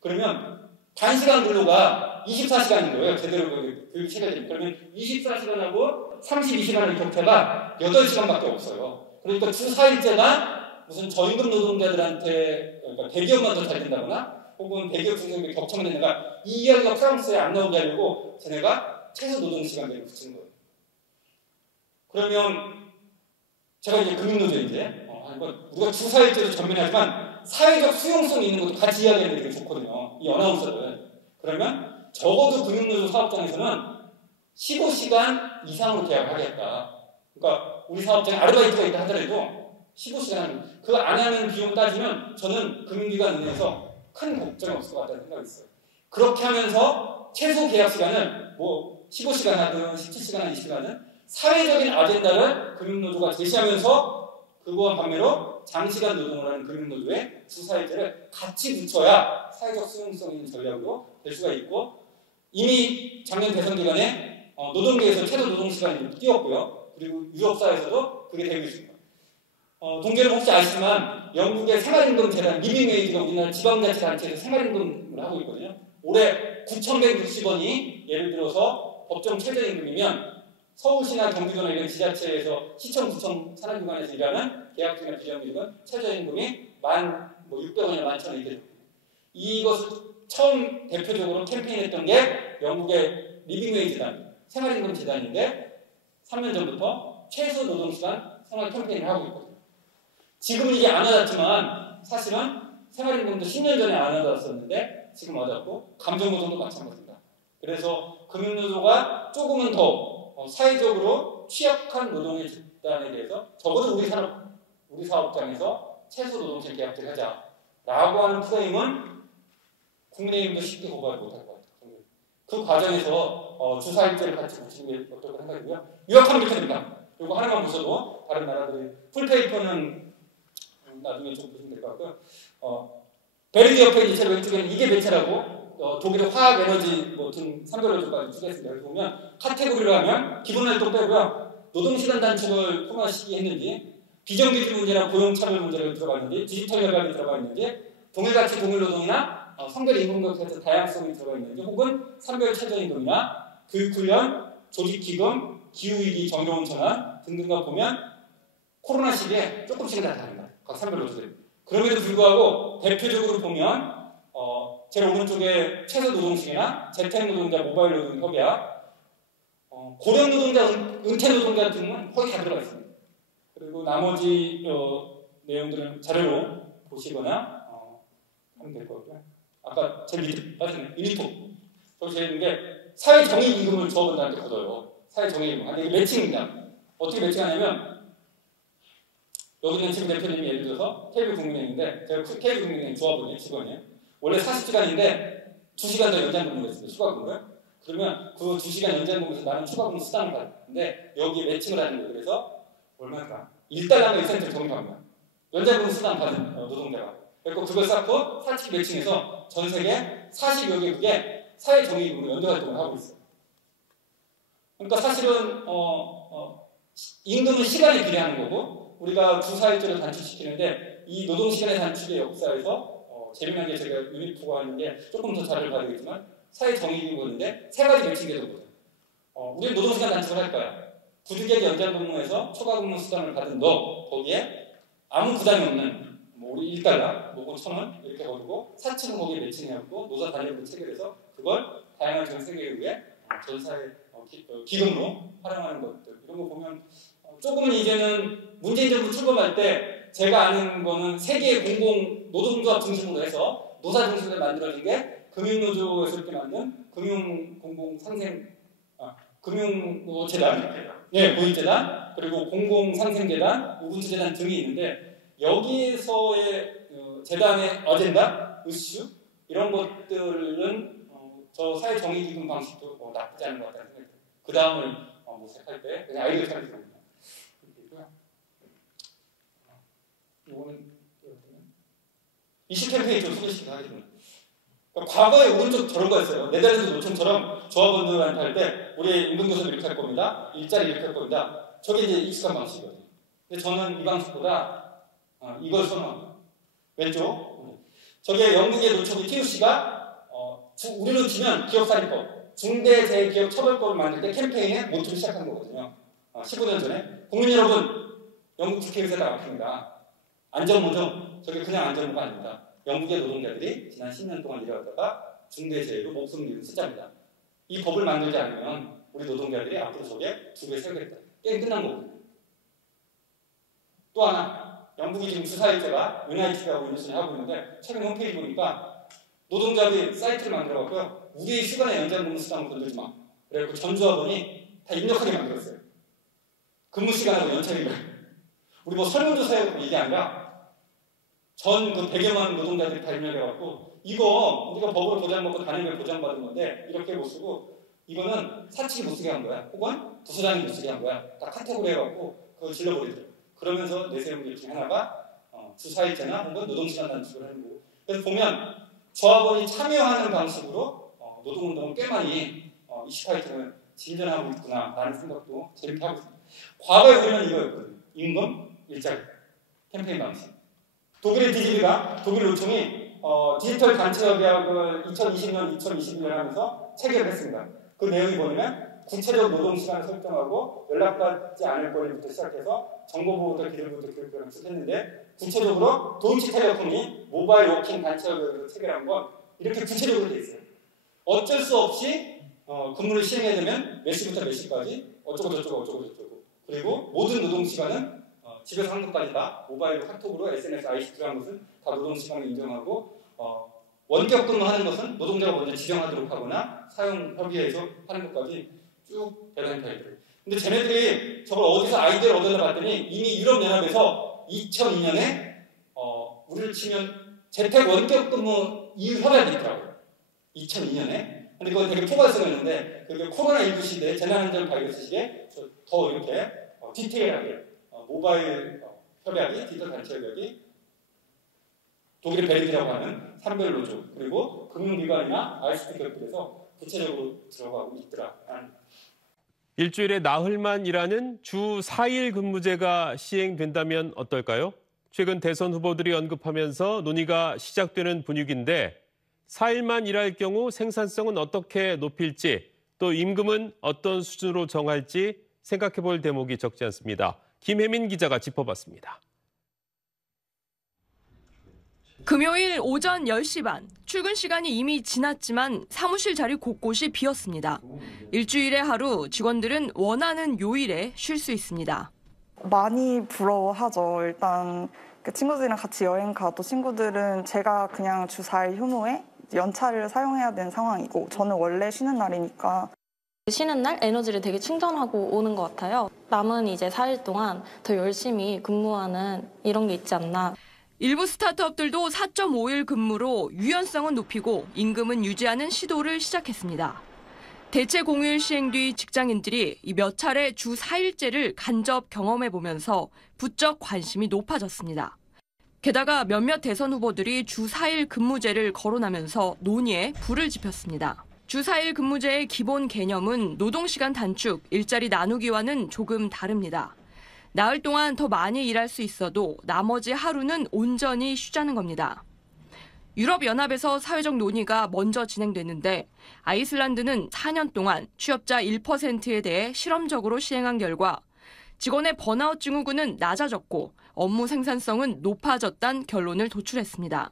그러면 단시간 근로가 24시간인 거예요. 제대로 교육 체계되면. 그러면 24시간하고 32시간의 격차가 8시간밖에 없어요. 그러니까 주 4일제가 무슨 저임금 노동자들한테 그러니까 대기업만 더 잘 된다거나 혹은 대기업 중소기업이 격차만 되는가 이 이야기가 프랑스에 안 나오게 하려고 쟤네가 최소 노동시간제를 붙이는 거예요. 그러면 제가 이제 금융노조인데 우리가 주 4일제도 전면하지만 사회적 수용성이 있는 것도 같이 이야기하는 게 좋거든요. 이 어나운서들. 그러면 적어도 금융노조 사업장에서는 15시간 이상으로 계약하겠다. 그러니까 우리 사업장에 아르바이트가 있다 하더라도 15시간 그 안 하는 비용 따지면 저는 금융기관 은행에서 큰 걱정이 없을 것 같다는 생각이 있어요. 그렇게 하면서 최소 계약 시간을 뭐 15시간 하든 17시간 하든 20시간은 사회적인 아젠다를 금융노조가 제시하면서 그거와 반대로 장시간 노동을 하는 금융노조의 주 4일제를 같이 붙여야 사회적 수용성 있는 전략으로 될 수가 있고 이미 작년 대선 기간에 노동계에서 최소 노동시간이 띄웠고요. 그리고 유럽사에서도 그게 되고 있습니다. 동계를 혹시 아시지만 영국의 생활임금재단 리빙웨이지가 우리나라 지방자치단체에서 생활임금을 하고 있거든요. 올해 9,160원이 예를 들어서 법정 최저임금이면 서울시나 경기도나 이런 지자체에서 시청, 구청 산하기관에서 일하는 계약직이나 비정규직은 최저임금이 600원이나 11,000원 이렇게 됩니다. 이것을 처음 대표적으로 캠페인했던 게 영국의 리빙웨이지단, 생활임금재단인데 3년 전부터 최소 노동시간 생활 캠페인을 하고 있거든요. 지금은 이게 안 와닿지만 사실은 생활임금도 10년 전에 안 와닿았었는데 지금 와닿고 감정노동도 마찬가지입니다. 그래서 금융노조가 조금은 더 사회적으로 취약한 노동의 집단에 대해서 적어도 우리 사업장에서 최소 노동시간 계약제를 하자라고 하는 프레임은 국민의힘도 쉽게 고발 못할 것 같아요. 그 과정에서 주사일제를 같이 붙이는 게 어떨까 생각이고요. 유학하면 이렇게 됩니다. 이거 하나만 보셔도 다른 나라들이 풀페이퍼는 나중에 좀 보시면 될 것 같고요. 베르디 옆에 이제 왼쪽에는 이게 매체라고 독일의 화학 에너지 등 산별로까지 주겠습니다. 여기 보면 카테고리로 하면 기본활동 빼고요. 노동시간 단축을 포괄 시기했는지 비정규직 문제나 고용차별 문제를 들어가 있는지 디지털 결합이 들어가 있는지 동일가치 동일노동이나 성별 임금격에서 다양성이 들어가 있는지 혹은 산별 최저임금이나 교육훈련, 조직기금, 기후위기 정겨운 전환 등등과 보면 코로나 시기에 조금씩은 다 다릅니다. 각 산별 노조들이. 그럼에도 불구하고 대표적으로 보면 제일 오른쪽에 최소 노동시기나 재택 노동자, 모바일 노동 협약, 고령 노동자, 은퇴 노동자 등은 거의 다 들어가 있습니다. 그리고 나머지 내용들은 자료로 보시거나 하면 될 것 같고요. 아까 제일 밑에 빠지는 일리토. 저기 제일 있는 게 사회정의기금을 조합원들한테 걷어요. 사회정의기금. 아니 이게 매칭입니다. 어떻게 매칭하냐면 여기는 지금 대표님이 예를 들어서 KB국민은행인데 제가 KB국민은행 조합원이에요. 직원이에요. 원래 40시간인데 2시간 더 연장 근무가 있습니다. 추가 근무요. 그러면 그 2시간 연장 근무에서 나는 추가 근무 수당을 받는데 여기에 매칭을 하는 거예요. 그래서 얼마일까? 1달러가 1센트를 적립합니다. 연장 근무 수당 받은 노동자가. 그리고 그걸 쌓고 사측 매칭해서 전 세계 40여 개국에 사회정의기금으로 연대활동을 하고 있어요. 그러니까 사실은 임금은 시간에 비례하는 거고 우리가 주사일제를 단축시키는데 이 노동시간의 단축의 역사에서 재미난 게 제가 유니프가 하는 게 조금 더 자료를 봐야 되겠지만 사회정의기금인데 세 가지 매칭되는 거예요. 우리는 노동시간 단축을 할 거야. 구직객 연장근무에서 초과근무 수당을 받은 너 거기에 아무 부담이 없는 우리 1달러, 요거 1,000원 이렇게 거두고 사측은 거기에 매칭해갖고 노사 단위로 체결해서 그걸 다양한 전 세계에 전사의 기금으로 활용하는 것들 이런 거 보면 조금은 이제는 문재인 정부 출범할 때 제가 아는 거는 세계 공공 노동조합 중심으로 해서 노사 중심으로 만들어진 게 금융노조에서 이렇게 만든 금융재단, 네, 고인재단 그리고 공공상생재단, 우분투재단 등이 있는데 여기에서의 재단의 어젠다, 이슈 이런 것들은 저 사회정의기금 방식도 나쁘지 않은 것 같다는 생각이 들어요. 그 다음을 모색할 때 그냥 아이디어 찾기 때문에 이거는 이슈 캠페인 좀 소개시키고 하겠습니다. 그러니까 과거에 오른쪽 저런 거였어요. 네덜란드 노총처럼 조합원들한테 할 때 우리 임금교섭 이렇게 할 겁니다. 일자리 이렇게 할 겁니다. 저게 이제 익숙한 방식이거든요. 근데 저는 이 방식보다 이걸 선호합니다. 왼쪽. 저게 영국의 노총이 TUC가 우리로 치면 기업살인법, 중대재해기업처벌법을 만들 때 캠페인에 모토를 시작한 거거든요. 15년 전에. 국민 여러분, 영국 국회의사가 막힙니다. 안전모종, 저게 그냥 안전모가 아닙니다. 영국의 노동자들이 지난 10년 동안 일해왔다가 중대재해로 목숨을 잃은 숫자입니다. 이 법을 만들지 않으면 우리 노동자들이 앞으로 저게 2배, 3배겠다. 게임 끝난 거거든요. 또 하나, 영국이 지금 주사일제가 유나이티드하고 유니슨이 하고 있는데 최근 홈페이지 보니까 노동자들이 사이트를 만들어갖고요. 우리의 휴가나 연장근무 수당을 건들지 마. 그래갖고 전 조합원이 다 입력하게 만들었어요. 근무 시간하고 연차를. 우리 뭐 설문조사하고 이게 아니라 전 그 100여만 노동자들이 다 입력해갖고 이거 우리가 법으로 보장받고 단임을 보장받은 건데 이렇게 못 쓰고 이거는 사측이 못 쓰게 한 거야. 혹은 부서장이 못 쓰게 한 거야. 다 카테고리 해갖고 그걸 질러버리더라고요. 그러면서 내세운 게 중에 하나가 주사일제나 혹은 노동시간 단축을 하는 거고. 그래서 보면 조합원이 참여하는 방식으로 노동운동을 꽤 많이 이슈파이팅을 진전하고 있구나라는 생각도 재밌게 하고 있습니다. 과거에 우리는 이거였거든요. 임금, 일자리, 캠페인 방식. 독일의 DGB가 독일 노총이 디지털 단체 협약을 2020년, 2021년 하면서 체결했습니다. 그 내용이 뭐냐면 구체적 노동 시간을 설정하고 연락받지 않을 권리부터 시작해서 정보보호부터 기술부터 교육부터 했는데 구체적으로 도이치텔레콤이 모바일 워킹 단체 협약에서 체결한 건 이렇게 구체적으로 돼 있어요. 어쩔 수 없이 근무를 시행해야 되면 몇 시부터 몇 시까지 어쩌고 저쩌고 그리고 모든 노동 시간은 집에서 한 것까지 다 모바일로 카톡으로 SNS, ICT로 하는 것은 다 노동 시간을 인정하고 원격 근무하는 것은 노동자가 먼저 지정하도록 하거나 사용 협의해서 하는 것까지 쭉 배당이 다 있더라고요. 근데 쟤네들이 저걸 어디서 아이디어를 얻었나 봤더니 이미 유럽연합에서 2002년에 우리를 치면 재택 원격 근무 이후 협약이 있더라고요. 2002년에. 근데 그건 되게 포괄성이었는데 그게 코로나19 시대에 재난안전 바이러스 시대에 더 이렇게 디테일하게 모바일 협약이, 디지털 단체 협약이 독일의 베르디라고 하는 산별노조 그리고 금융기관이나 ICT 기업들에서 구체적으로 들어가고 있더라. 일주일에 나흘만 일하는 주 4일 근무제가 시행된다면 어떨까요? 최근 대선 후보들이 언급하면서 논의가 시작되는 분위기인데 4일만 일할 경우 생산성은 어떻게 높일지 또 임금은 어떤 수준으로 정할지 생각해 볼 대목이 적지 않습니다. 김혜민 기자가 짚어봤습니다. 금요일 오전 10시 반, 출근 시간이 이미 지났지만 사무실 자리 곳곳이 비었습니다. 일주일에 하루 직원들은 원하는 요일에 쉴 수 있습니다. 많이 부러워하죠. 일단 친구들이랑 같이 여행 가도 친구들은 제가 그냥 주 4일 휴무에 연차를 사용해야 되는 상황이고 저는 원래 쉬는 날이니까. 쉬는 날 에너지를 되게 충전하고 오는 것 같아요. 남은 이제 4일 동안 더 열심히 근무하는 이런 게 있지 않나. 일부 스타트업들도 4.5일 근무로 유연성은 높이고 임금은 유지하는 시도를 시작했습니다. 대체 공휴일 시행 뒤 직장인들이 이 몇 차례 주 4일제를 간접 경험해보면서 부쩍 관심이 높아졌습니다. 게다가 몇몇 대선 후보들이 주 4일 근무제를 거론하면서 논의에 불을 지폈습니다. 주 4일 근무제의 기본 개념은 노동시간 단축, 일자리 나누기와는 조금 다릅니다. 나흘 동안 더 많이 일할 수 있어도 나머지 하루는 온전히 쉬자는 겁니다. 유럽연합에서 사회적 논의가 먼저 진행됐는데 아이슬란드는 4년 동안 취업자 1%에 대해 실험적으로 시행한 결과 직원의 번아웃 증후군은 낮아졌고 업무 생산성은 높아졌다는 결론을 도출했습니다.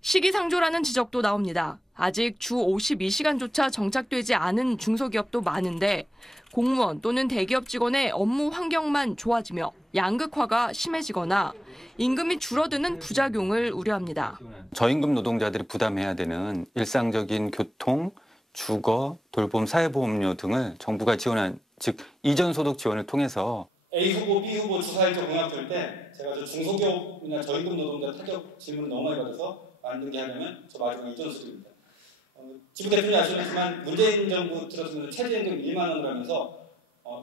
시기상조라는 지적도 나옵니다. 아직 주 52시간조차 정착되지 않은 중소기업도 많은데 공무원 또는 대기업 직원의 업무 환경만 좋아지며 양극화가 심해지거나 임금이 줄어드는 부작용을 우려합니다. 저임금 노동자들이 부담해야 되는 일상적인 교통, 주거, 돌봄, 사회보험료 등을 정부가 지원한, 즉 이전 소득 지원을 통해서 A 후보, B 후보 주 4일제 공약 줄 때 제가 저 중소기업이나 저임금 노동자 타격 질문을 너무 많이 받아서 만든 게 하려면 저 마지막 이전 소득입니다. 지부 대표님 아시겠지만 문재인 정부 들어서면서 최저임금 1만 원을 하면서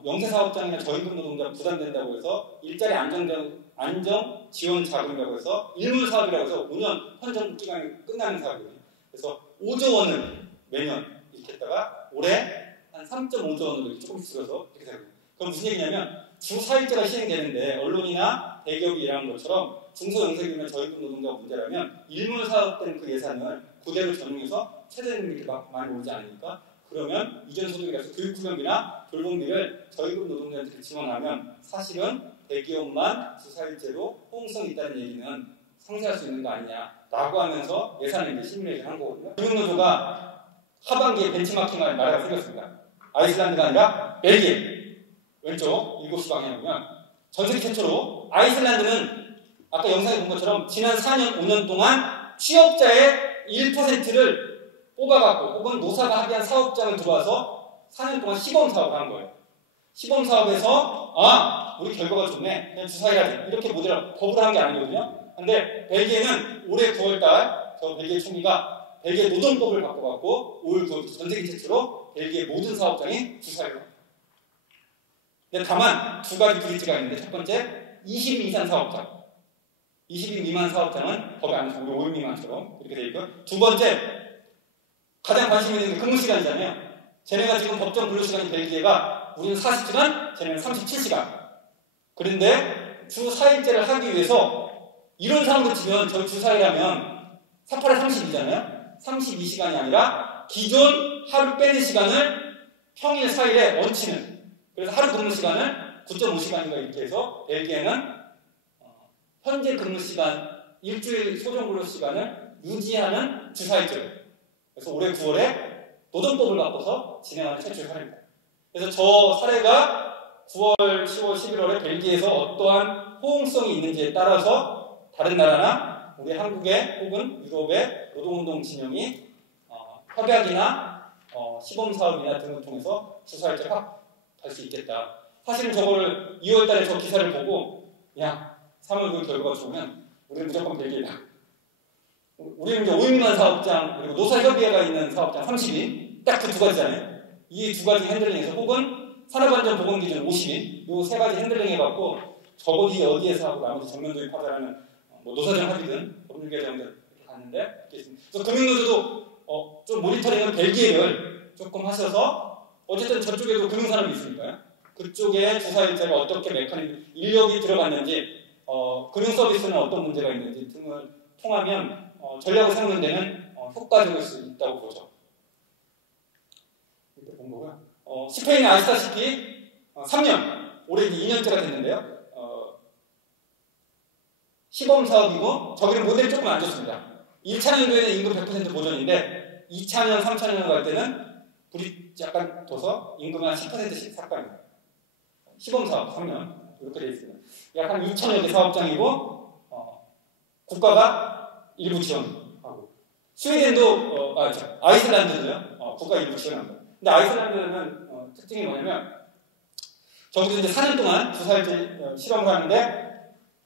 영세사업장이나 저임금 노동자 부담된다고 해서 일자리 안정 지원 자금이라고 해서 일물사업이라고 해서 5년 헌정 기간이 끝나는 사업이거든요. 그래서 5조 원을 매년 이렇게 했다가 올해 한 3.5조 원으로 이렇게 조금씩 줄여서 이렇게 생각해요. 그럼 무슨 얘기냐면 주 4일제가 시행되는데 언론이나 대기업이 일하는 것처럼 중소영세기업이나 저임금 노동자가 문제라면 일물사업된 그 예산을 그대로 전용해서 최저임금이 이렇게 많이 오르지 않으니까 그러면 이전 소득이라서 교육후병비나 돌봄비를 저임금 노동자한테 지원하면 사실은 대기업만 주 4일제로 호응성이 있다는 얘기는 상쇄할 수 있는 거 아니냐라고 하면서 예산을 이제 시뮬레이션 한 거거든요. 금융노조가 하반기에 벤치마킹할 나라가 생겼습니다. 아이슬란드가 아니라 벨기에. 왼쪽 7시 방향에 보면 전 세계 최초로 아이슬란드는 아까 영상에 본 것처럼 지난 4년, 5년 동안 취업자의 1%를 뽑아갖고 혹은 노사가 합의한 사업장을 들어와서 4년 동안 시범사업을 한 거예요. 시범사업에서 우리 결과가 좋네. 그냥 주 4일 하자. 이렇게 모델을 법으로 한 게 아니거든요. 근데 벨기에는 올해 9월달 저 벨기에 총리가 벨기에 노동법을 바꿔갖고 올 9월부터 전 세계 최초로 벨기에 모든 사업장이 주 4일로. 근데 다만 두 가지 브릿지가 있는데 첫 번째 20인 이상 사업장 20인 미만 사업장은 법에 안 쓰고 5인 미만처럼 이렇게 돼 있고 두 번째 가장 관심 있는 게 근무시간이잖아요. 쟤네가 지금 법정 근로시간이 벨기에가 그러니까 우리는 40시간, 쟤는 37시간. 그런데 주 4일제를 하기 위해서 이런 상황도 치면 저희 주 4일하면 48에 32잖아요. 32시간이 아니라 기존 하루 빼는 시간을 평일 4일에 얹히는, 그래서 하루 근무 시간을 9.5시간인가 이렇게 해서 벨기에는 현재 근무 시간, 일주일 소정 근로 시간을 유지하는 주 4일제예요. 그래서 올해 9월에 노동법을 바꿔서 진행하는 최초의 사례입니다. 그래서 저 사례가 9월, 10월, 11월에 벨기에에서 어떠한 호응성이 있는지에 따라서 다른 나라나 우리 한국의 혹은 유럽의 노동운동 진영이 협약이나 시범사업이나 등을 통해서 주 4일제 확할 수 있겠다. 사실은 저거를 2월 달에 저 기사를 보고 야, 3월 그 결과가 좋으면 우리는 무조건 벨기에다. 우리는 이제 5인 미만 사업장 그리고 노사협의회가 있는 사업장 30인 딱 그 두 가지잖아요. 이 두 가지 핸들링해서 혹은 산업안전보건기준 50인 이 세 가지 핸들링 해갖고 저거디 어디에서 하고 나머지 전면 도입하자라는 뭐 노사정 합의든 법률개정들 이렇게 갔는데 그래서 금융노조도 좀 모니터링은 벨기에를 조금 하셔서 어쨌든 저쪽에도 금융산업이 있으니까요. 그쪽에 주 4일제가 어떻게 메커니즘 인력이 들어갔는지 금융서비스는 어떤 문제가 있는지 등을 통하면 전략을 세우는 데는 효과적일 수 있다고 보죠. 이렇게 본 거고요. 스페인은 아시다시피 3년, 올해 이제 2년째가 됐는데요. 시범사업이고 저기는 모델이 조금 안 좋습니다. 1차 년도에는 임금 100% 보전인데 2차 년, 3차 년 갈 때는 불이 약간 둬서 임금이 한 10%씩 삭감입니다. 시범사업 3년 이렇게 되어 있습니다. 약 한 2,000여 개 사업장이고 국가가 일부 지원하고 스웨덴도 아이슬란드도요. 국가 일부 지원합니다. 근데 아이슬란드는 특징이 뭐냐면 저기서 이제 4년 동안 주 4일제 실험을 하는데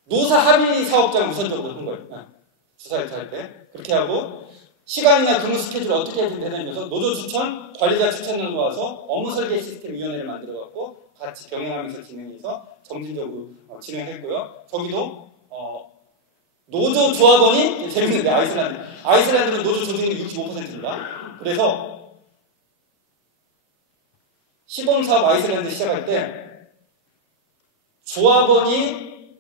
노사 합의 사업장을 우선적으로 한 거예요. 주 4일제 할 때 그렇게 하고 시간이나 근무 스케줄 어떻게 해야 되냐면서 노조 추천, 관리자 추천을 모아서 업무 설계 시스템 위원회를 만들어갖고 같이 병행하면서 진행해서 점진적으로 진행했고요. 저기도 노조 조합원이 재밌는데 아이슬란드는 노조 조직률이 65%입니다. 그래서 시범사업 아이슬란드 시작할 때 조합원이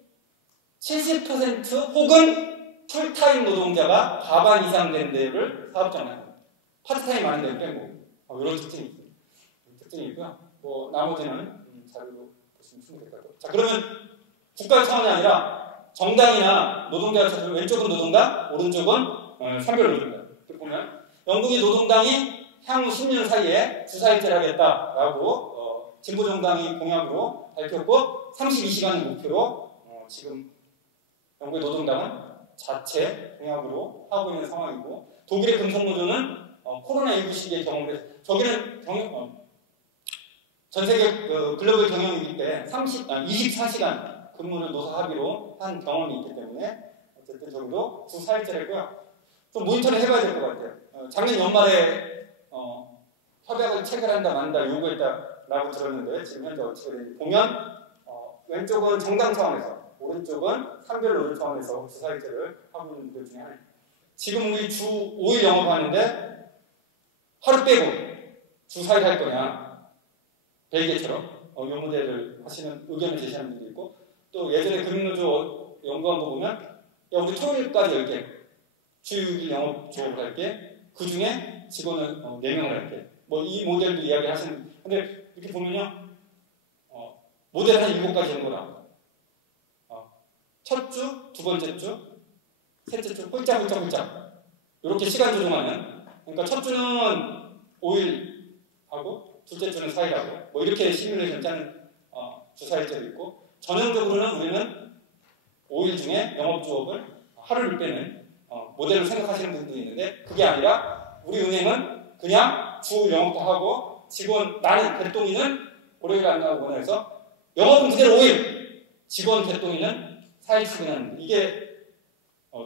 70% 혹은 풀타임 노동자가 과반 이상 된 데를 사업장에 합니다. 파트타임 많은 데를 빼고 이런 특징이 있어요. 특징이 있고요. 뭐 나머지는 자료로 보시면 충분히 될 것 같아요. 자, 그러면 국가 차원이 아니라 정당이나 노동자가 찾으면 왼쪽은 노동당, 오른쪽은 산별 노동자. 이렇게 보면 영국의 노동당이 향후 10년 사이에 주 4일제를 하겠다라고 진보정당이 공약으로 밝혔고 32시간을 목표로 지금 영국의 노동당은 자체 공약으로 하고 있는 상황이고 독일의 금속노조는 코로나19 시기에 경험을 해서 저기는 전 세계 글로벌 경영이기 때 24시간 근무를 노사 합의로 한 경험이 있기 때문에 어쨌든 저기도 주 4일제를 했고요. 좀 모니터를 해봐야 될 것 같아요. 작년 연말에 협약을 체결한다 만다 요구했다라고 들었는데 지금 현재 어떻게 되는지 보면 왼쪽은 정당 차원에서 오른쪽은 산별 노조 차원에서 주 4일제를 하고 있는 것 중에 하나입니다. 지금 우리 주 5일 영업하는데 하루 빼고 주 4일 할 거냐 벨기에처럼 이 모델을 하시는 의견을 제시하는 분도 있고 또 예전에 금융노조 연구한 거 보면 야 우리 토요일까지 10개 주 6일 영업 조업을 할게 그 중에 직원을 4명을 할게 뭐 이 모델도 이야기하시는 근데 이렇게 보면요 모델 한 7가지 정도라 첫 주, 두 번째 주, 셋째 주, 홀짝 이렇게 시간 조정하는 그러니까 첫 주는 5일 하고 둘째 주는 4일 하고 뭐 이렇게 시뮬레이션 짜는 주 4일제도 있고 전형적으로는 우리는 5일 중에 영업주업을 하루를 빼는 모델을 생각하시는 분들도 있는데 그게 아니라 우리 은행은 그냥 주 영업도 하고 직원 나는 개똥이는 월요일 안 나오거나 해서 영업은 그대로 5일 직원 개똥이는 4일 출근하는 이게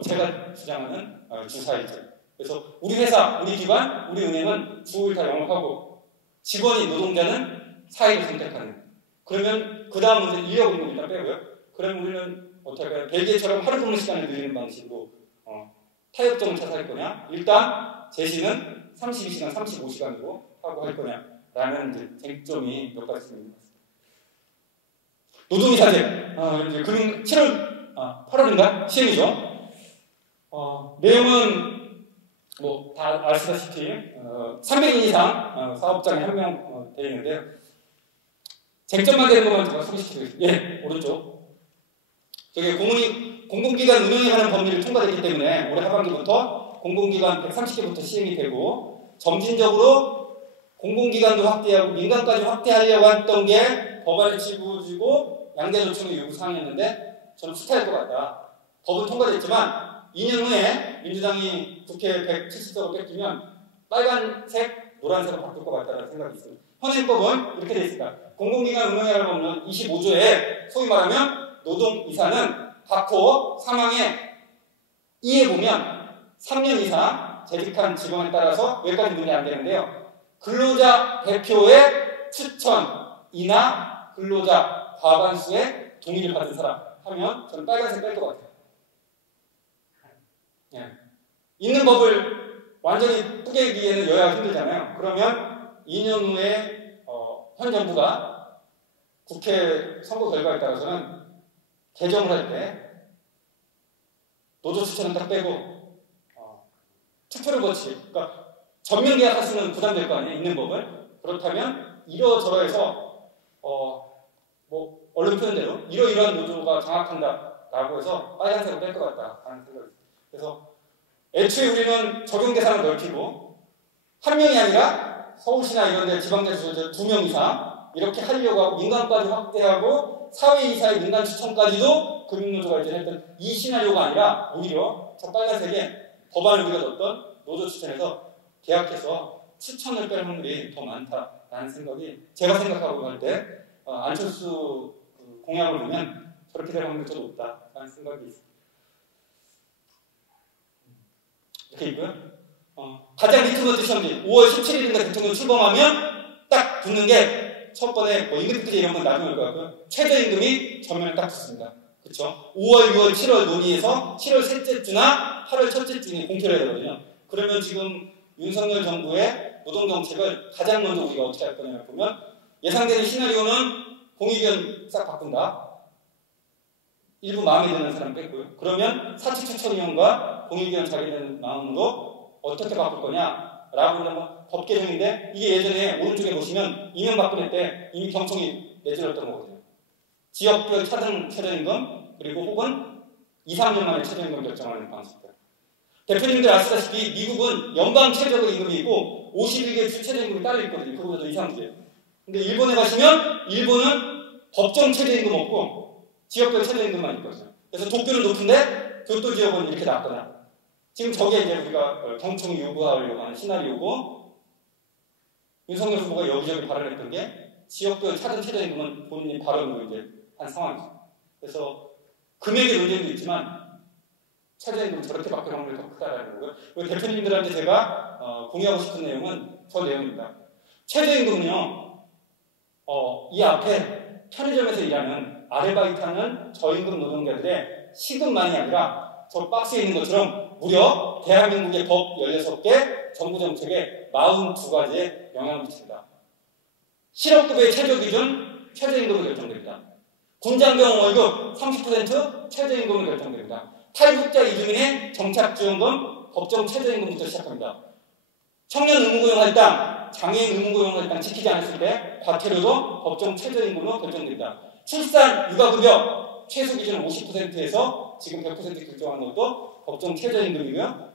제가 주장하는 주 4일제. 그래서 우리 회사, 우리 기관, 우리 은행은 주 5일 다 영업하고 직원이 노동자는 4일을 선택하는. 그러면 그 다음 문제 인력 운동 일단 빼고요. 그러면 우리는 어떻게 할까요? 벨기에처럼 하루 근무 시간을 늘리는 방식으로 타협점을 찾아야 할 거냐? 일단 제시는 32시간, 35시간으로 하고 할 거냐? 라는 이제 쟁점이 몇 가지 있는 것 같습니다. 노동이사제, 이제 금융 8월인가 시행이죠. 내용은 뭐 다 아시다시피 300인 이상 사업장에 한 명 되어 있는데요. 쟁점만 되는 것만 제가 소개시켜드리겠습니다. 예, 오른쪽. 저기 공공기관 운영에 관한 법률이 통과됐기 때문에 올해 하반기부터 공공기관 130개부터 시행이 되고 점진적으로 공공기관도 확대하고 민간까지 확대하려고 했던 게 법안에 집어지고 양대조정의 요구 사항이었는데 저는 후퇴할 것 같다. 법은 통과됐지만 2년 후에 민주당이 국회 170석을 뺏기면 빨간색, 노란색으로 바꿀 것 같다는 생각이 있습니다. 현행법은 이렇게 되어 있습니다. 공공기관 운영에 관한 25조에 소위 말하면 노동이사는 각호 사망에 2에 보면 3년 이상 재직한 직원에 따라서 여기까지 문제 안 되는데요. 근로자 대표의 추천이나 근로자 과반수의 동의를 받은 사람 하면 저는 빨간색 뺄 것 같아요. 예. 있는 법을 완전히 뿌개기에는 여야가 힘들잖아요. 그러면 2년 후에 현 정부가 국회 선거 결과에 따라서는 개정을 할 때 노조 추천은 딱 빼고 투표를 거치, 그러니까 전면 계약할 수는 부담될 거 아니에요. 있는 법을. 그렇다면 이러저러해서 뭐 언론 표현대로 이러이러한 노조가 장악한다라고 해서 빨간색을 뺄 것 같다라는 생각이 있습니다. 그래서 애초에 우리는 적용 대상을 넓히고 한 명이 아니라 서울시나 이런 데 지방자치단체 2명 이상 이렇게 하려고 하고 민간까지 확대하고 사회이사의 민간 추천까지도 금융노조가 이제 했던 이 시나리오가 아니라 오히려 저 빨간색에 법안을 우리가 넣었던 노조 추천에서 계약해서 추천을 뺄 확률이 더 많다라는 생각이 제가 생각하고 할 때 안철수 공약을 보면 저렇게 될 확률이 더 높다라는 생각이 있습니다. 이렇게 있고요. 가장 밑으로 시험지 5월 17일인가 대통령 출범하면 딱 붙는 게 첫 번에 뭐 임금특제 이런 건 나중에 올 것 같고요. 최저임금이 전면에 딱 붙습니다. 그렇죠? 5월, 6월, 7월 논의해서 7월 셋째 주나 8월 첫째 주에 공표를 해야 되거든요. 그러면 지금 윤석열 정부의 노동정책을 가장 먼저 우리가 어떻게 할 거냐면 보면 예상되는 시나리오는 공익위원 싹 바꾼다. 일부 마음에 드는 사람 뺐고요. 그러면 사측 추천위원과 공익위원 자기는 마음으로 어떻게 바꿀 거냐라고 하면 법 개정인데 이게 예전에 오른쪽에 보시면 이명박근혜 때 이미 경총이 내줄었던 거거든요. 지역별 차등 최저임금 그리고 혹은 2, 3년 만에 최저임금 결정하는 방식들. 대표님들 아시다시피 미국은 연방 최저임금이 있고 51개 주 최저임금이 따로 있거든요. 그거보다 더 이상이에요. 근데 일본에 가시면 일본은 법정 최저임금 없고 지역별 최저임금만 있거든요. 그래서 도쿄는 높은데 교토 지역은 이렇게 낮거나 지금 저게 이제 우리가 경총이 요구하려고 하는 시나리오고 윤석열 후보가 여기저기 발언했던 게 지역별 차등 최저임금은 본인이 발언으로 이제 한 상황이죠. 그래서 금액의 논쟁도 있지만 최저임금 저렇게 바꿀 확률이 더 크다라는 거고요. 그리고 대표님들한테 제가 공유하고 싶은 내용은 저 내용입니다. 최저임금은요, 이 앞에 편의점에서 일하는 아르바이트하는 저임금 노동자들의 시급만이 아니라 저 박스에 있는 것처럼 무려 대한민국의 법 16개, 정부 정책에 42가지의 영향을 미칩니다. 실업급여의 최저기준 최저임금을 결정됩니다. 군장병 월급 30% 최저임금을 결정됩니다. 탈북자 이주민의 정착지원금 법정 최저임금부터 시작합니다. 청년 의무고용 할당, 장애인 의무고용 할당 지키지 않았을 때 과태료도 법정 최저임금으로 결정됩니다. 출산 육아급여 최소 기준 50%에서 지금 100% 결정한 것도 법정 최저임금이고요.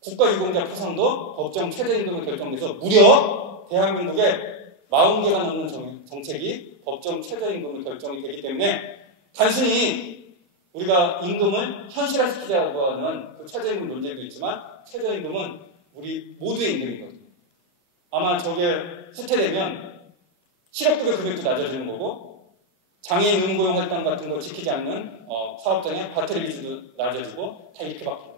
국가유공자 포상도 법정 최저임금을 결정돼서 무려 대한민국에 40개가 넘는 정책이 법정 최저임금을 결정이 되기 때문에 단순히 우리가 임금을 현실화시키자고 하는 그 최저임금 논쟁도 있지만 최저임금은 우리 모두의 임금이거든요. 아마 저게 후퇴되면 실업급여 금액도 낮아지는 거고 장애인 의무고용 활동 같은 거 지키지 않는 사업장의 과태료 기준도 낮아지고 다 이렇게 바뀝니다.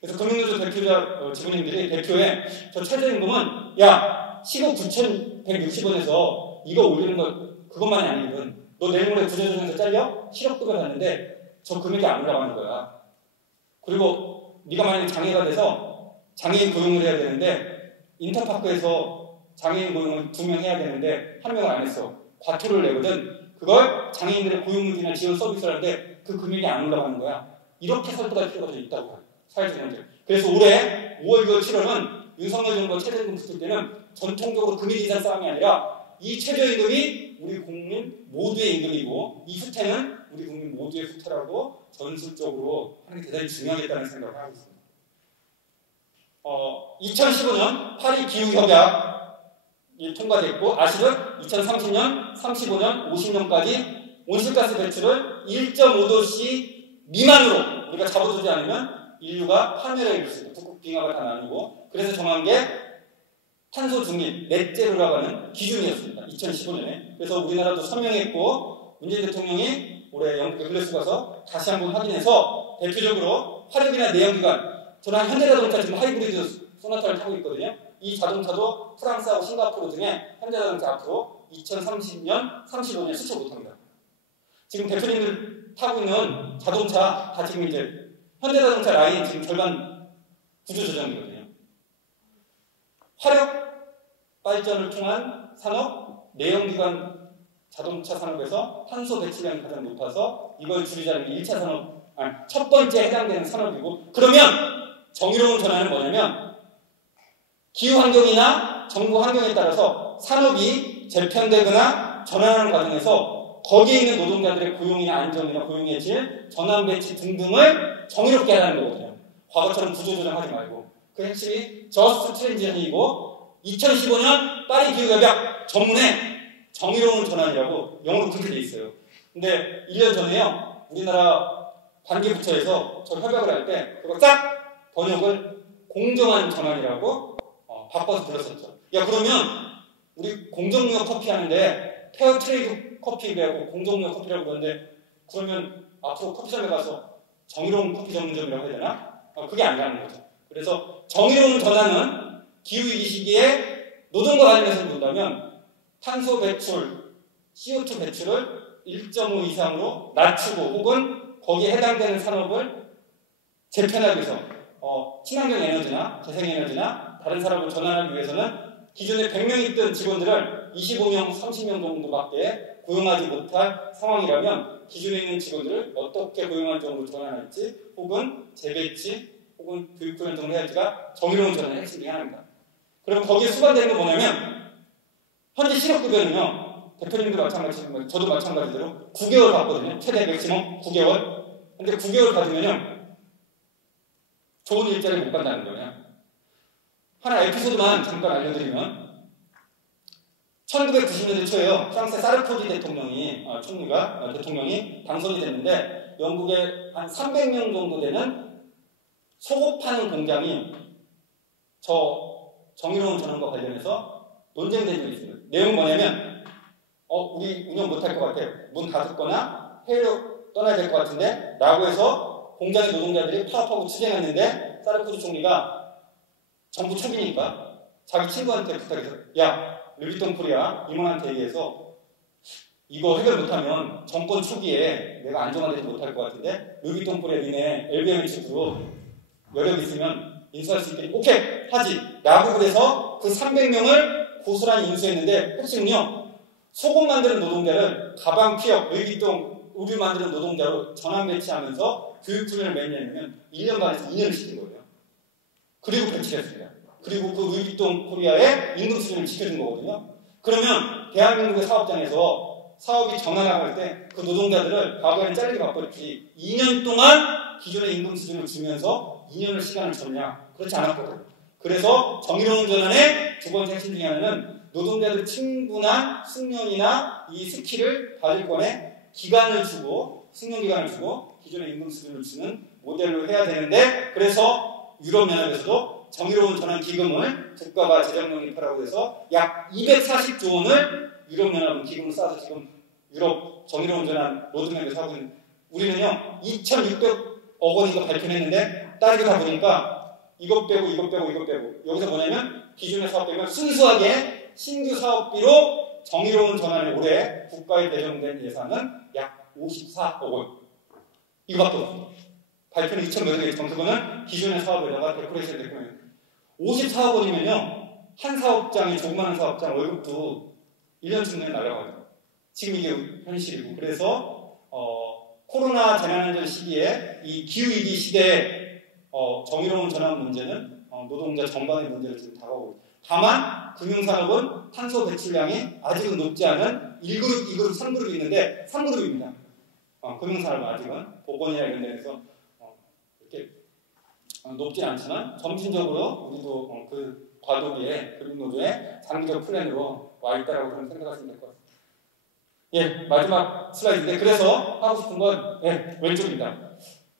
그래서 금융노조 대표자 지부님들이 대표에 저 최저임금은 야 시급 9,160원에서 이거 올리는 거 그것만이 아니거든. 너 내일 모레 구조조정에서 잘려? 실업급여 받는데 저 금액이 안 올라가는 거야. 그리고 네가 만약에 장애가 돼서 장애인 고용을 해야 되는데 인터파크에서 장애인 고용을 2명 해야 되는데 1명을 안 했어. 과토를 내거든. 그걸 장애인들의 고용문제나 지원 서비스를 하는데 그 금액이 안 올라가는 거야. 이렇게 설득할 필요가 좀 있다고 봐요. 사회적 문제. 그래서 올해 5월, 6월, 7월은 윤석열 정부가 최저임금 붙을 때는 전통적으로 금일 이상 싸움이 아니라 이 최저임금이 우리 국민 모두의 임금이고 이 후퇴는 우리 국민 모두의 후퇴라고 전술적으로 하는 게 대단히 중요하겠다는 생각을 하고 있습니다. 2015년 파리 기후협약이 통과됐고 아시듯 2030년, 35년, 50년까지 온실가스 배출을 1.5도씨 미만으로 우리가 잡아두지 않으면 인류가 파멸에 이를 수 있고 북극 빙하가 다 나누고 그래서 정한 게 탄소 중립, 넷제로라고 하는 기준이었습니다. 2015년에. 그래서 우리나라도 서명했고 문재인 대통령이 올해 영국에 글래스고 가서 다시 한번 확인해서 대표적으로 화력이나 내연기관 저는 현대자동차 지금 하이브리드 소나타를 타고 있거든요. 이 자동차도 프랑스하고 싱가포르 등의 현대자동차 앞으로 2030년, 35년 수출 못합니다. 지금 대표님들 타고 있는 자동차 다 지금 이제 현대자동차 라인 지금 절반 구조조정이거든요. 화력 발전을 통한 산업, 내연기관 자동차 산업에서 탄소 배출량이 가장 높아서 이걸 줄이자는 게 1차 산업, 첫 번째 해당되는 산업이고 그러면 정의로운 전환은 뭐냐면 기후환경이나 정부 환경에 따라서 산업이 재편되거나 전환하는 과정에서 거기에 있는 노동자들의 고용이나 안정이나 고용의 질, 전환 배치 등등을 정의롭게 하라는 거거든요. 과거처럼 구조조정하지 말고 그 핵심이 저스트 트랜지션이고 2015년 파리 기후협약 전문에 정의로운 전환이라고 영어로 그렇게 돼 있어요. 근데 1년 전에요 우리나라 관계부처에서 저 협약을 할 때 그거 싹 번역을 공정한 전환이라고 바꿔서 불렀었죠. 야 그러면 우리 공정무역 커피 하는데 페어 트레이드 커피라고 공정무역 커피라고 그러는데 그러면 앞으로 커피숍에 가서 정의로운 커피 전문점이라고 해야 되나? 그게 아니라는 거죠. 그래서 정의로운 전환은 기후위기 시기에 노동과 관련해서 본다면 탄소 배출, CO2 배출을 1.5 이상으로 낮추고 혹은 거기에 해당되는 산업을 재편하기 위해서 친환경 에너지나 재생에너지나 다른 산업을 전환하기 위해서는 기존에 100명 있던 직원들을 25명, 30명 정도밖에 고용하지 못할 상황이라면 기존에 있는 직원들을 어떻게 고용할 정도로 전환할지 혹은 재배치 혹은 교육 훈련 등을 해야지가 정의로운 전환의 핵심 중에 하나입니다. 그럼 거기에 수반되는 건 뭐냐면 현재 실업급여는요 대표님도 마찬가지지만 저도 마찬가지대로 9개월 받거든요. 최대 맥시멈 9개월. 근데 9개월 받으면요 좋은 일자리 못 간다는 거예요. 하나 에피소드만 잠깐 알려드리면 1990년대 초에요. 프랑스의 사르코지 대통령이 대통령이 당선이 됐는데 영국에 한 300명 정도 되는 속옷 파는 공장이 저 정의로운 전환과 관련해서 논쟁된 적이 있습니다. 내용은 뭐냐면 우리 운영 못할 것 같아. 문 닫았거나 해외로 떠나야 될 것 같은데 라고 해서 공장의 노동자들이 파업하고 투쟁했는데 사르코지 총리가 정부 초기니까 자기 친구한테 부탁해서 야 루이비통 코리아 임원한테 얘기해서 이거 해결 못하면 정권 초기에 내가 안정화되지 못할 것 같은데 루이비통 코리아 니네 LVMH 그룹 여력 있으면 인수할 수 있게 오케이 하지 라고 그래서 그 300명을 고스란히 인수했는데 핵심은요 속옷 만드는 노동자를 가방 피업 루이비통 의류 만드는 노동자로 전환 배치하면서 교육 훈련을 매년 1년 반에서 2년을 시킨 거예요. 그리고 배치를 했습니다. 그리고 그 루이비통 코리아의 임금 수준을 지켜준 거거든요. 그러면 대한민국의 사업장에서 사업이 전환할 때 그 노동자들을 과거에는 잘리게 바꿨지 2년 동안 기존의 임금 수준을 주면서 2년을 시간을 줬냐? 그렇지 않았거든요. 그래서 정의로운 전환의 두 번째 핵심 중에 하나는 노동자들 충분한 숙련이나 이 스킬을 받을 거에 기간을 주고 숙련 기간을 주고 기존의 임금 수준을 주는 모델로 해야 되는데 그래서 유럽연합에서도 정의로운 전환 기금을 국가가 재정 영입하라고 해서 약 240조 원을 유럽연합은 기금을 쌓아서 지금 유럽 정의로운 전환 로드맵에서 하고 있는 우리는요 2,600억 원인가 발표했는데 따지다 보니까 이것 빼고 여기서 뭐냐면 기존의 사업 빼면 순수하게 신규 사업비로 정의로운 전환에 올해 국가에 배정된 예산은 약 54억 원 이거밖에 없습니다. 발표는 2,000몇 억이지만 그거는 기존의 사업에다가 데코레이션 됐고요. 54억 원이면요 한 사업장이 조그마한 사업장 월급도 1년쯤 내에 날아가요. 지금 이게 현실이고 그래서 코로나 재난안전 시기에 이 기후위기 시대에 정의로운 전환 문제는 노동자 전반의 문제를 지금 다가오고 있습니다. 다만 금융산업은 탄소 배출량이 아직은 높지 않은 1그룹, 2그룹, 3그룹이 있는데 3그룹입니다. 금융산업은 아직은 보건이나 이런 데에서 이렇게 높지 않지만 점진적으로 우리도 그 과도기에 금융노조의 장기적 플랜으로 와 있다라고 그런 생각하시면 될 것 같습니다. 예, 마지막 슬라이드인데 그래서 하고 싶은 건 왼쪽입니다.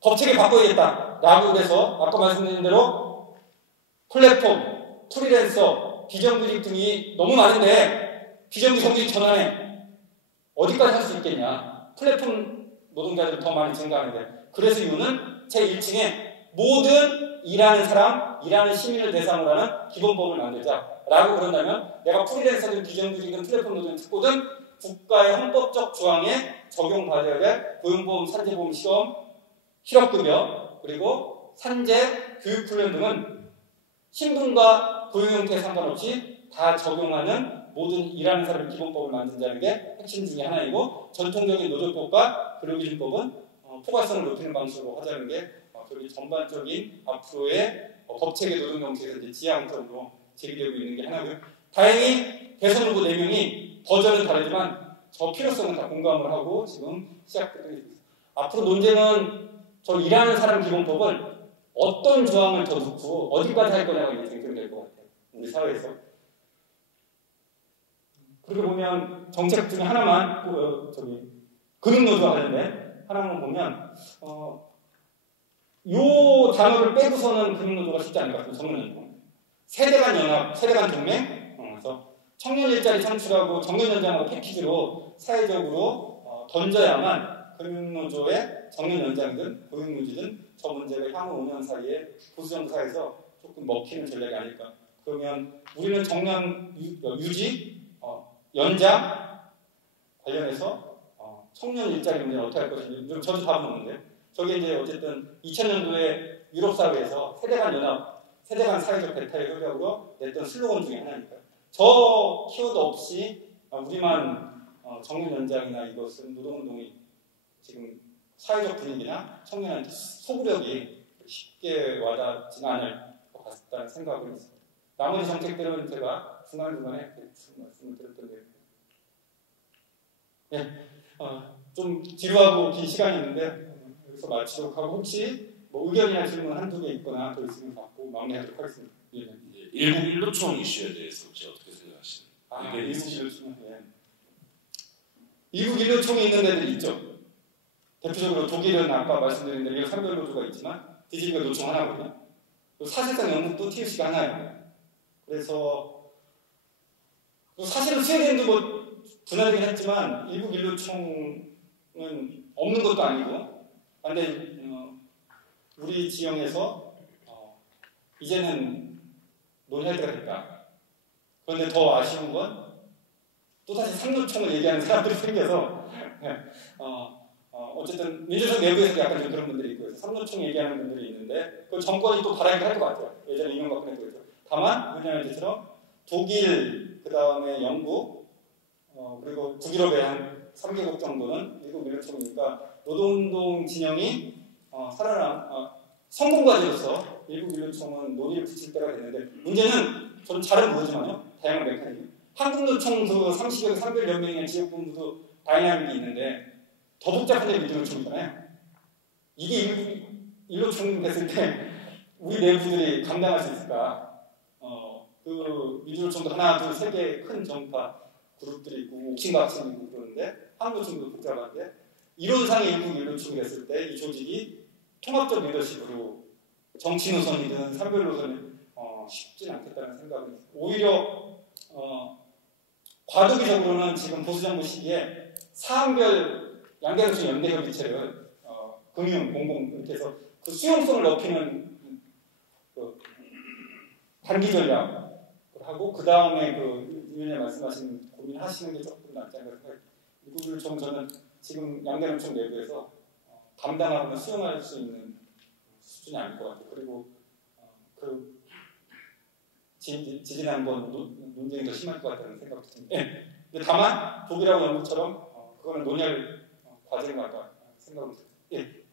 법체계 바꿔야겠다라고 그래서 아까 말씀드린 대로 플랫폼, 프리랜서, 비정규직 등이 너무 많은데 비정규직 전환에 어디까지 할 수 있겠냐. 플랫폼 노동자들이 더 많이 증가하는데 그래서 이유는 제1층에 모든 일하는 사람, 일하는 시민을 대상으로 하는 기본법을 만들자라고 그런다면 내가 프리랜서든 비정규직이든 플랫폼 노동자 특보든 국가의 헌법적 조항에 적용받아야 될 고용보험, 산재보험, 시험, 실업급여 그리고 산재, 교육훈련 등은 신분과 고용 형태에 상관없이 다 적용하는 모든 일하는 사람의 기본법을 만든다는 게 핵심 중에 하나이고 전통적인 노조법과 근로기준법은 포괄성을 높이는 방식으로 하자는 게 저희 전반적인 앞으로의 법체계 노동정책에서 지향점으로 제기되고 있는 게 하나고요. 다행히 대선 후보 4명이 버전은 다르지만 저 필요성은 다 공감을 하고 지금 시작되고 있습니다. 앞으로 논쟁은 저 일하는 사람 기본법을 어떤 조항을 더 넣고 어디까지 할 거냐가 이제 쟁점될 것 같아요. 우리 사회에서. 그리고 보면 정책 중에 하나만 근육노조와 관련된 하나만 보면 요 단어를 빼고서는 근육노조가 쉽지 않을 것 같아요. 청년연동. 세대간 연합, 세대간 동맹. 그래서 청년 일자리 창출하고 정년 연장하고 패키지로 사회적으로 던져야만 근육노조의 정년 연장이든 고용유지든 저 문제가 향후 5년 사이에 보수정부 사회에서 조금 먹히는 전략이 아닐까. 그러면 우리는 정년 유지, 연장 관련해서 청년 일자리 문제는 어떻게 할 것인지 저도 답은 없는데 저게 이제 어쨌든 2000년도에 유럽 사회에서 세대간 연합, 세대간 사회적 배타의 효력으로 냈던 슬로건 중에 하나니까요. 저 키워드 없이 우리만 정년 연장이나 이것은 노동운동이 지금 사회적 분위기나 청년한테 소구력이 쉽게 와닿지는 않을 것 같다는 생각을 했습니다. 나머지 정책들은 제가 중간중간에 말씀을 드렸던 게 좀 지루하고 긴 시간이 있는데 여기서 마치도록 하고 혹시 뭐 의견이나 질문 한두 개 있거나 더 있으면 받고 마무리하도록 하겠습니다. 일국 일로총 이슈에 대해서 혹시 어떻게 생각하시나요? 일국 일로총. 일국 일로총이 있는 데들이 있죠. 대표적으로 독일은 아까 말씀드린 대로 산별 노조가 있지만 DGB가 노총 하나거든요. 사실상 영국도 TUC가 하나예요. 그래서 사실은 스웨덴도 뭐 분할되긴 했지만 일국 일로총은 없는 것도 아니고 근데 우리 지형에서 이제는 논의할 때가 됐다. 그런데 더 아쉬운 건 또다시 상노총을 얘기하는 사람들이 생겨서 어쨌든 민주당 내부에서 약간 좀 그런 분들이 있고 상노총 얘기하는 분들이 있는데 그 정권이 또 바라기를 할 것 같아요. 예전에 이명박근혜도 그랬죠. 다만 왜냐하면 이처럼 독일 그 다음에 영국 그리고 북유럽의 한 3개국 정도는 일국 일로총이니까 노동운동 진영이 성공과제로서 일국 일로총은 논의를 붙일 때가 됐는데 문제는 저는 잘은 모르지만요. 다양한 메커니즘. 한국노총 그 30여 개 산별연맹이나 지역본부도 다양하게 있는데 더 복잡한 게 민주노총이잖아요. 이게 일국 일로총 됐을 때 우리 내부들이 감당할 수 있을까? 그 민주노총도 하나, 둘, 세 개 큰 정파 그룹들이 있고 옥신각신 있고 그러는데 한국노총도 복잡한데 이론상의 일국 일로총이 됐을 때 이 조직이 통합적 리더십으로 정치 노선이든 산별 노선이 쉽지는 않겠다는 생각은 오히려 과도기적으로는 지금 보수정부 시기에 사안별 양대노총 연대협의체를 금융, 공공 이렇게 해서 그 수용성을 높이는 그 단기 전략을 하고 그 다음에 그 위원님 말씀하신 고민하시는 게 조금 낫지 않을까 생각합니다. 일국 일로총 저는 지금 양대노총 내부에서 감당하거나 수용할 수 있는 수준이 아닐 것 같아요. 그리고 지진에 한번 논쟁이 더 심할 것 같다는 생각도 듭니다. 근데 다만 독일하고 영국처럼 그거는 논의할 과제가 아까 생각을 듭니다.